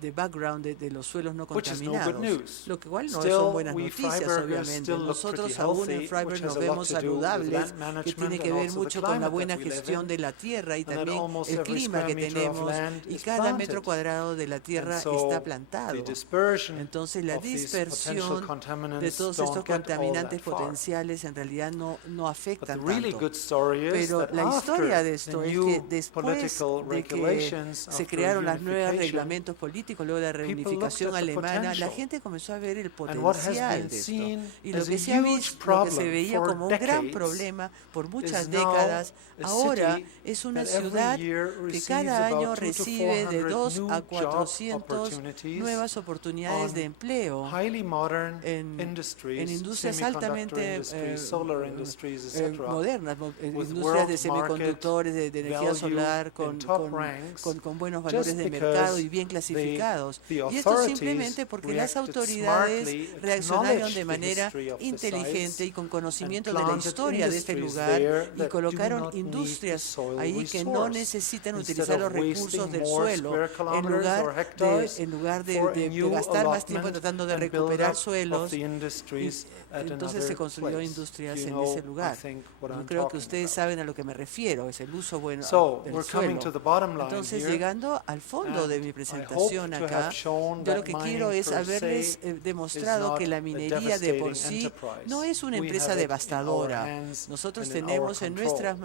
de background de los suelos no which is no good contaminados, news. lo que igual no Still, son buenas we noticias, Freibergers obviamente. still look Nosotros pretty aún en healthy, which Freiberg has nos a lot vemos to do with saludables, land que management tiene que and ver also the mucho con la climate buena that we live gestión in. de la tierra y And that también almost el every clima que square meter of tenemos, land y is cada planted. metro cuadrado de la tierra And so está the plantado. dispersion Entonces la of these potential dispersión de contaminants todos don't estos get all contaminantes that far. potenciales en realidad no But afectan the really tanto. good story is Pero that la historia after de the esto es new que después political de que regulations, se after crearon los nuevos reunification, reglamentos políticos, luego de la people looked reunificación at the alemana, la potential. gente comenzó a ver el And what has potencial been de esto. seen Y lo as que a se ha huge visto, lo que se problem veía for como un gran decades problema por muchas is now décadas, a ahora city es una that every ciudad year que receives cada año about 200 to recibe de 400 2 new a job 400 opportunities nuevas oportunidades on de empleo highly modern en industries, industrias semiconductor altamente industries, solar industries, etc., modernas, with industrias world de semiconductores, de energía value solar, in top ranks, con buenos just valores de because mercado y bien clasificados. the Y esto authorities simplemente porque las reacted autoridades smartly, reaccionaron acknowledged de the manera history of the inteligente sites, y con conocimiento and de la planted historia de este industries lugar there y that do colocaron not need industrias the soil ahí que no resource, necesitan instead utilizar los of wasting recursos del more suelo square kilometers or hectares en lugar for a de new gastar más tiempo allotment tratando de and build recuperar up of suelos. the industries at Entonces another se construyó place. industrias You en know, ese lugar. I think, what Yo I'm creo que talking ustedes about. saben a lo que me refiero, es el uso bueno So, del we're coming to suelo. the bottom line Entonces, here, llegando al fondo de and mi I presentación hope to acá, have shown yo lo that que mining quiero es per haberles se is demostrado not que la a minería de por devastating sí enterprise. no es una We empresa have it in our devastadora. hands Nosotros and in our tenemos en control. nuestras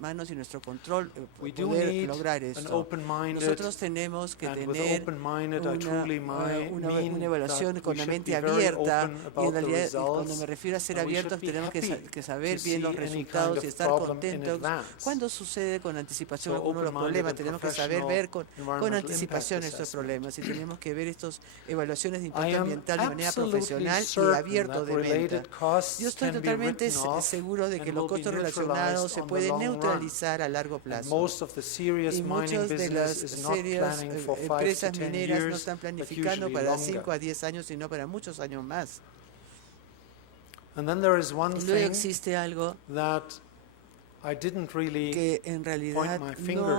manos y nuestro control We do poder need lograr an esto. open-minded, Nosotros tenemos que and with tener open-minded, I truly una mean evaluación that con we la should mente be very abierta open y en about the realidad cuando results, me refiero a ser and we abiertos should be tenemos happy que saber to bien los see any resultados kind y of estar problem in contentos advance. cuando sucede con anticipación So alguno de los open-minded problemas. and Tenemos que saber professional ver con environmental anticipación impact estos assessment. problemas y tenemos que ver estas evaluaciones de I impacto am ambiental de manera absolutely profesional y certain abierto that de mente. related costs Yo estoy can be totalmente written off seguro de que and los will be costos relacionados neutralized se on the pueden long run. neutralizar a largo And plazo. most of the serious Y mining muchas de las business is not serias planning for 5 to empresas 10 mineras no years, están but planificando usually para longer. 5 a 10 años, sino para muchos años más. And then there is one Y luego thing existe algo that I didn't really que en realidad my finger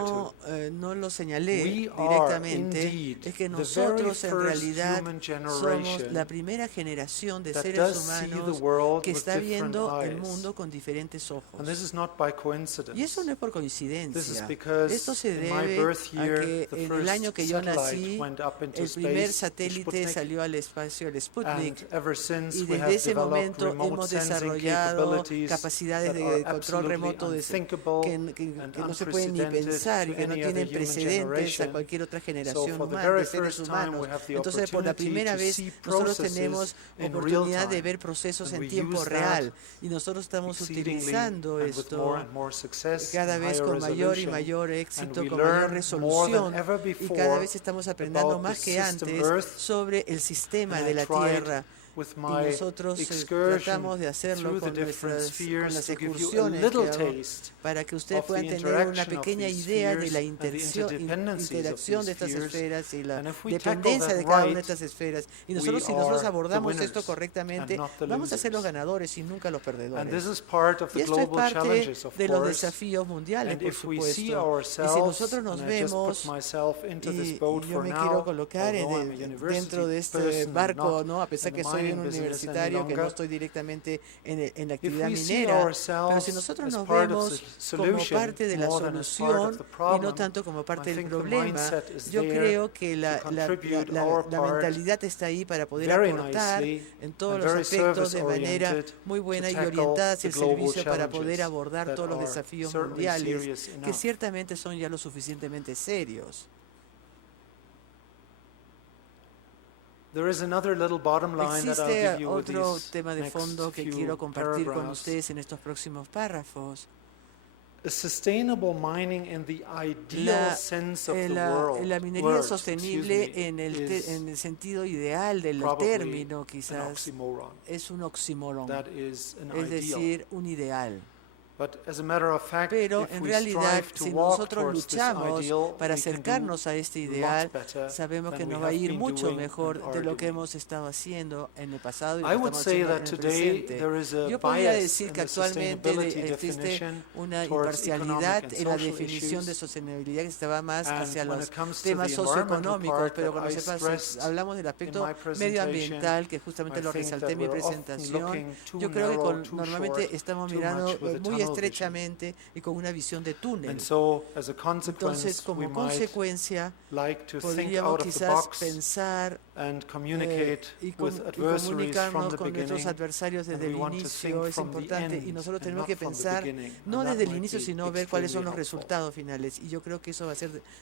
no lo señalé We are directamente, indeed es que the nosotros very en first realidad human somos generation la primera generación de that seres does see the humanos world que with está different viendo el eyes. mundo con diferentes ojos. And this is not by Y coincidence. eso no es por This is coincidencia. because Esto se in my debe birth a year, que the en el año first que yo satellite nací, went up into el primer space, the satélite Sputnik, salió al espacio, el Sputnik, and ever since y we desde have ese developed momento remote hemos sensing desarrollado capabilities capacidades that de are control absolutely remoto de unthinkable and que no se pueden ni unprecedented pensar y to que no any other tienen human precedentes a generation. cualquier otra So generación for the humana, very de seres first time humanos. we have the Entonces, por la opportunity primera to vez, see nosotros processes tenemos in real oportunidad de time, ver procesos and en we tiempo use real. that Y nosotros estamos exceedingly utilizando and with more esto and more success cada and vez higher con mayor y resolution. mayor And éxito, we con mayor learn more resolución, than ever y cada before vez estamos aprendiendo about the más que system antes Earth. sobre el sistema And de I la tried Tierra. with Y my nosotros excursion tratamos de hacerlo through the con different con spheres las to give you a excursiones little que hago, taste para que ustedes of the puedan tener una interaction of pequeña these idea de spheres la and the interdependencies of interacción de these estas spheres. esferas y la And if we tackle dependencia that de cada una de right, estas esferas. Y we nosotros, si nosotros are the abordamos esto winners correctamente, and not the vamos a ser los losers. ganadores y nunca los And perdedores. this is part of Y the esto es global parte challenges, of de los course. desafíos mundiales, And por if we see supuesto. Y si ourselves, nosotros nos and I just vemos, put myself into this y boat yo for me now, quiero colocar although I'm a university dentro de este person, barco, not ¿no? A pesar in que the soy un mining business any universitario, que no longer. estoy directamente en la If actividad we see minera, pero ourselves si nosotros as nos part of vemos the como solution parte de la more than as part solución of the y problem, no tanto como parte I del think the problema, mindset is yo there creo que to la contribute our la part mentalidad está ahí para poder very aportar nicely en todos and los very aspectos de manera service-oriented muy buena to y tackle orientada hacia el the global servicio para challenges poder abordar that todos los are desafíos certainly mundiales serious que enough. ciertamente son ya lo suficientemente serios. There is another little bottom line that I'll Existe give you with otro these tema de fondo next que few quiero compartir con paragraphs. ustedes en estos próximos párrafos. A sustainable mining in the ideal sense of the La minería word, sostenible excuse me, en is el sentido ideal del probably término, an quizás oxymoron. es un oxímoron, That is an es ideal. decir, un ideal. But as a matter of fact, Pero if en we realidad, strive to si walk nosotros towards this luchamos ideal, para we can do acercarnos a este ideal, much better sabemos que than nos we va a have ir been mucho doing mejor and de are lo que doing. hemos estado haciendo en el pasado y lo I que would estamos say haciendo that en el today presente. there is a Yo podría bias decir in que the actualmente sustainability existe definition una towards imparcialidad economic and en la social definición issues. de sostenibilidad que se va más And hacia when los it comes to temas the environmental socioeconómicos, part pero that cuando I stressed hablamos del aspecto in my presentation, medioambiental, que justamente I lo think resalté en mi that we're often presentación, looking too yo creo que narrow, too normalmente short, estamos too mirando much with a muy tunnel vision. estrechamente y con una visión de túnel. And so, as a Entonces, consequence, we como might consecuencia, like to think podríamos out of the quizás box pensar and communicate y with adversaries from comunicarnos the con nuestros beginning. adversarios And desde we el want to inicio, think es from the importante, y end nosotros and tenemos not que from the pensar beginning. no And that desde el might inicio, be sino ver cuáles son los extremely helpful. resultados finales. Y yo creo que eso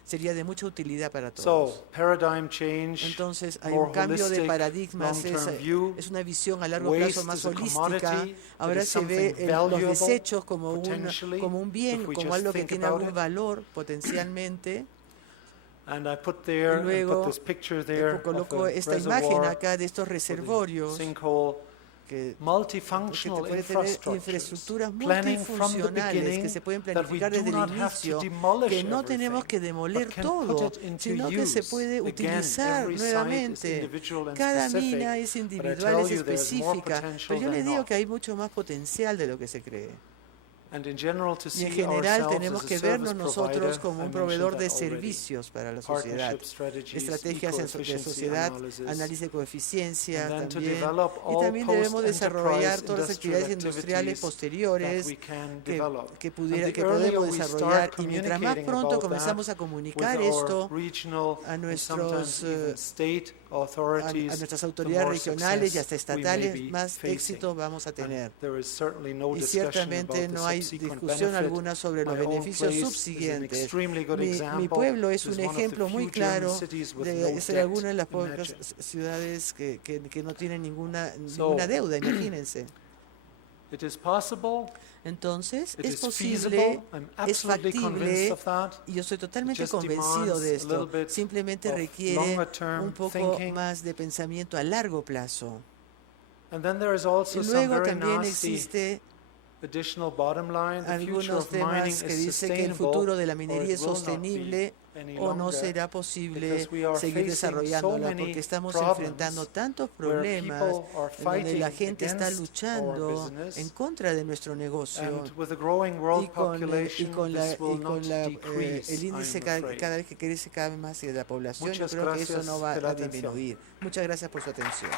sería de mucha utilidad para So, todos. paradigm change, Entonces hay more un cambio de holistic, paradigmas, long-term view. es una visión a largo Waste plazo más is a holística. commodity that Ahora is se ve something los valuable, desechos como potentially, un bien, if we como just algo que think tiene about algún it. valor potencialmente. And I put there, Y luego, and put this picture there of coloco a esta imagen reservoir acá de estos for the reservorios sinkhole, que multifunctional puede tener infrastructures, infraestructuras planning from the multifuncionales que beginning se pueden that we planificar do desde el not have to inicio, demolish que no tenemos que everything, demoler but can todo, put it into sino que se use. puede Again, utilizar every site is nuevamente. individual and Cada specific, mina es but I individual, tell es you there's more específica, potential pero yo le than digo not. que hay mucho más potencial de lo que se cree. And in general, to Y see en general ourselves tenemos as a que service vernos nosotros provider, como I un proveedor de mentioned that already. servicios para la sociedad. Partnership strategies, Estrategias de eco-efficiency sociedad, analysis, análisis de coeficiencia and then to también. develop Y all también debemos desarrollar post-enterprise todas las actividades industriales that posteriores we can que develop. que And the podemos earlier we desarrollar. start Y mientras más communicating pronto about comenzamos a that comunicar with our esto regional a and nuestros, sometimes even state a authorities, nuestras the autoridades more regionales y hasta success we may estatales, be más facing. éxito vamos a tener. And there is certainly no Y discussion ciertamente about no the hay subsequent discusión benefit. alguna sobre los My own beneficios place is an subsiguientes. extremely good Mi example. pueblo es It is un one of the ejemplo muy few German claro cities with de no ser debt. alguna de las pocas Imagine. ciudades que no tienen ninguna So, deuda, imagínense. It is possible. Entonces, It es is posible, feasible. I'm es absolutely factible, convinced of that. y yo estoy totalmente It just convencido de demands a little esto. bit Simplemente of requiere longer-term un poco thinking. más de pensamiento a largo plazo. And then there is also Y some luego very también nasty existe additional bottom line. The future algunos of mining temas is que dicen que el sustainable, futuro de la or minería it es will not sostenible be any o no longer, será posible because we are seguir facing so desarrollándola many porque estamos problems enfrentando tantos where problemas people are en donde la fighting gente está against our luchando business, en contra de nuestro negocio and with the growing world y con population, this will not decrease, el índice I'm afraid. cada vez que crece cada vez más de la población. Muchas yo creo que eso gracias no va de la a atención. disminuir. Muchas gracias por su atención.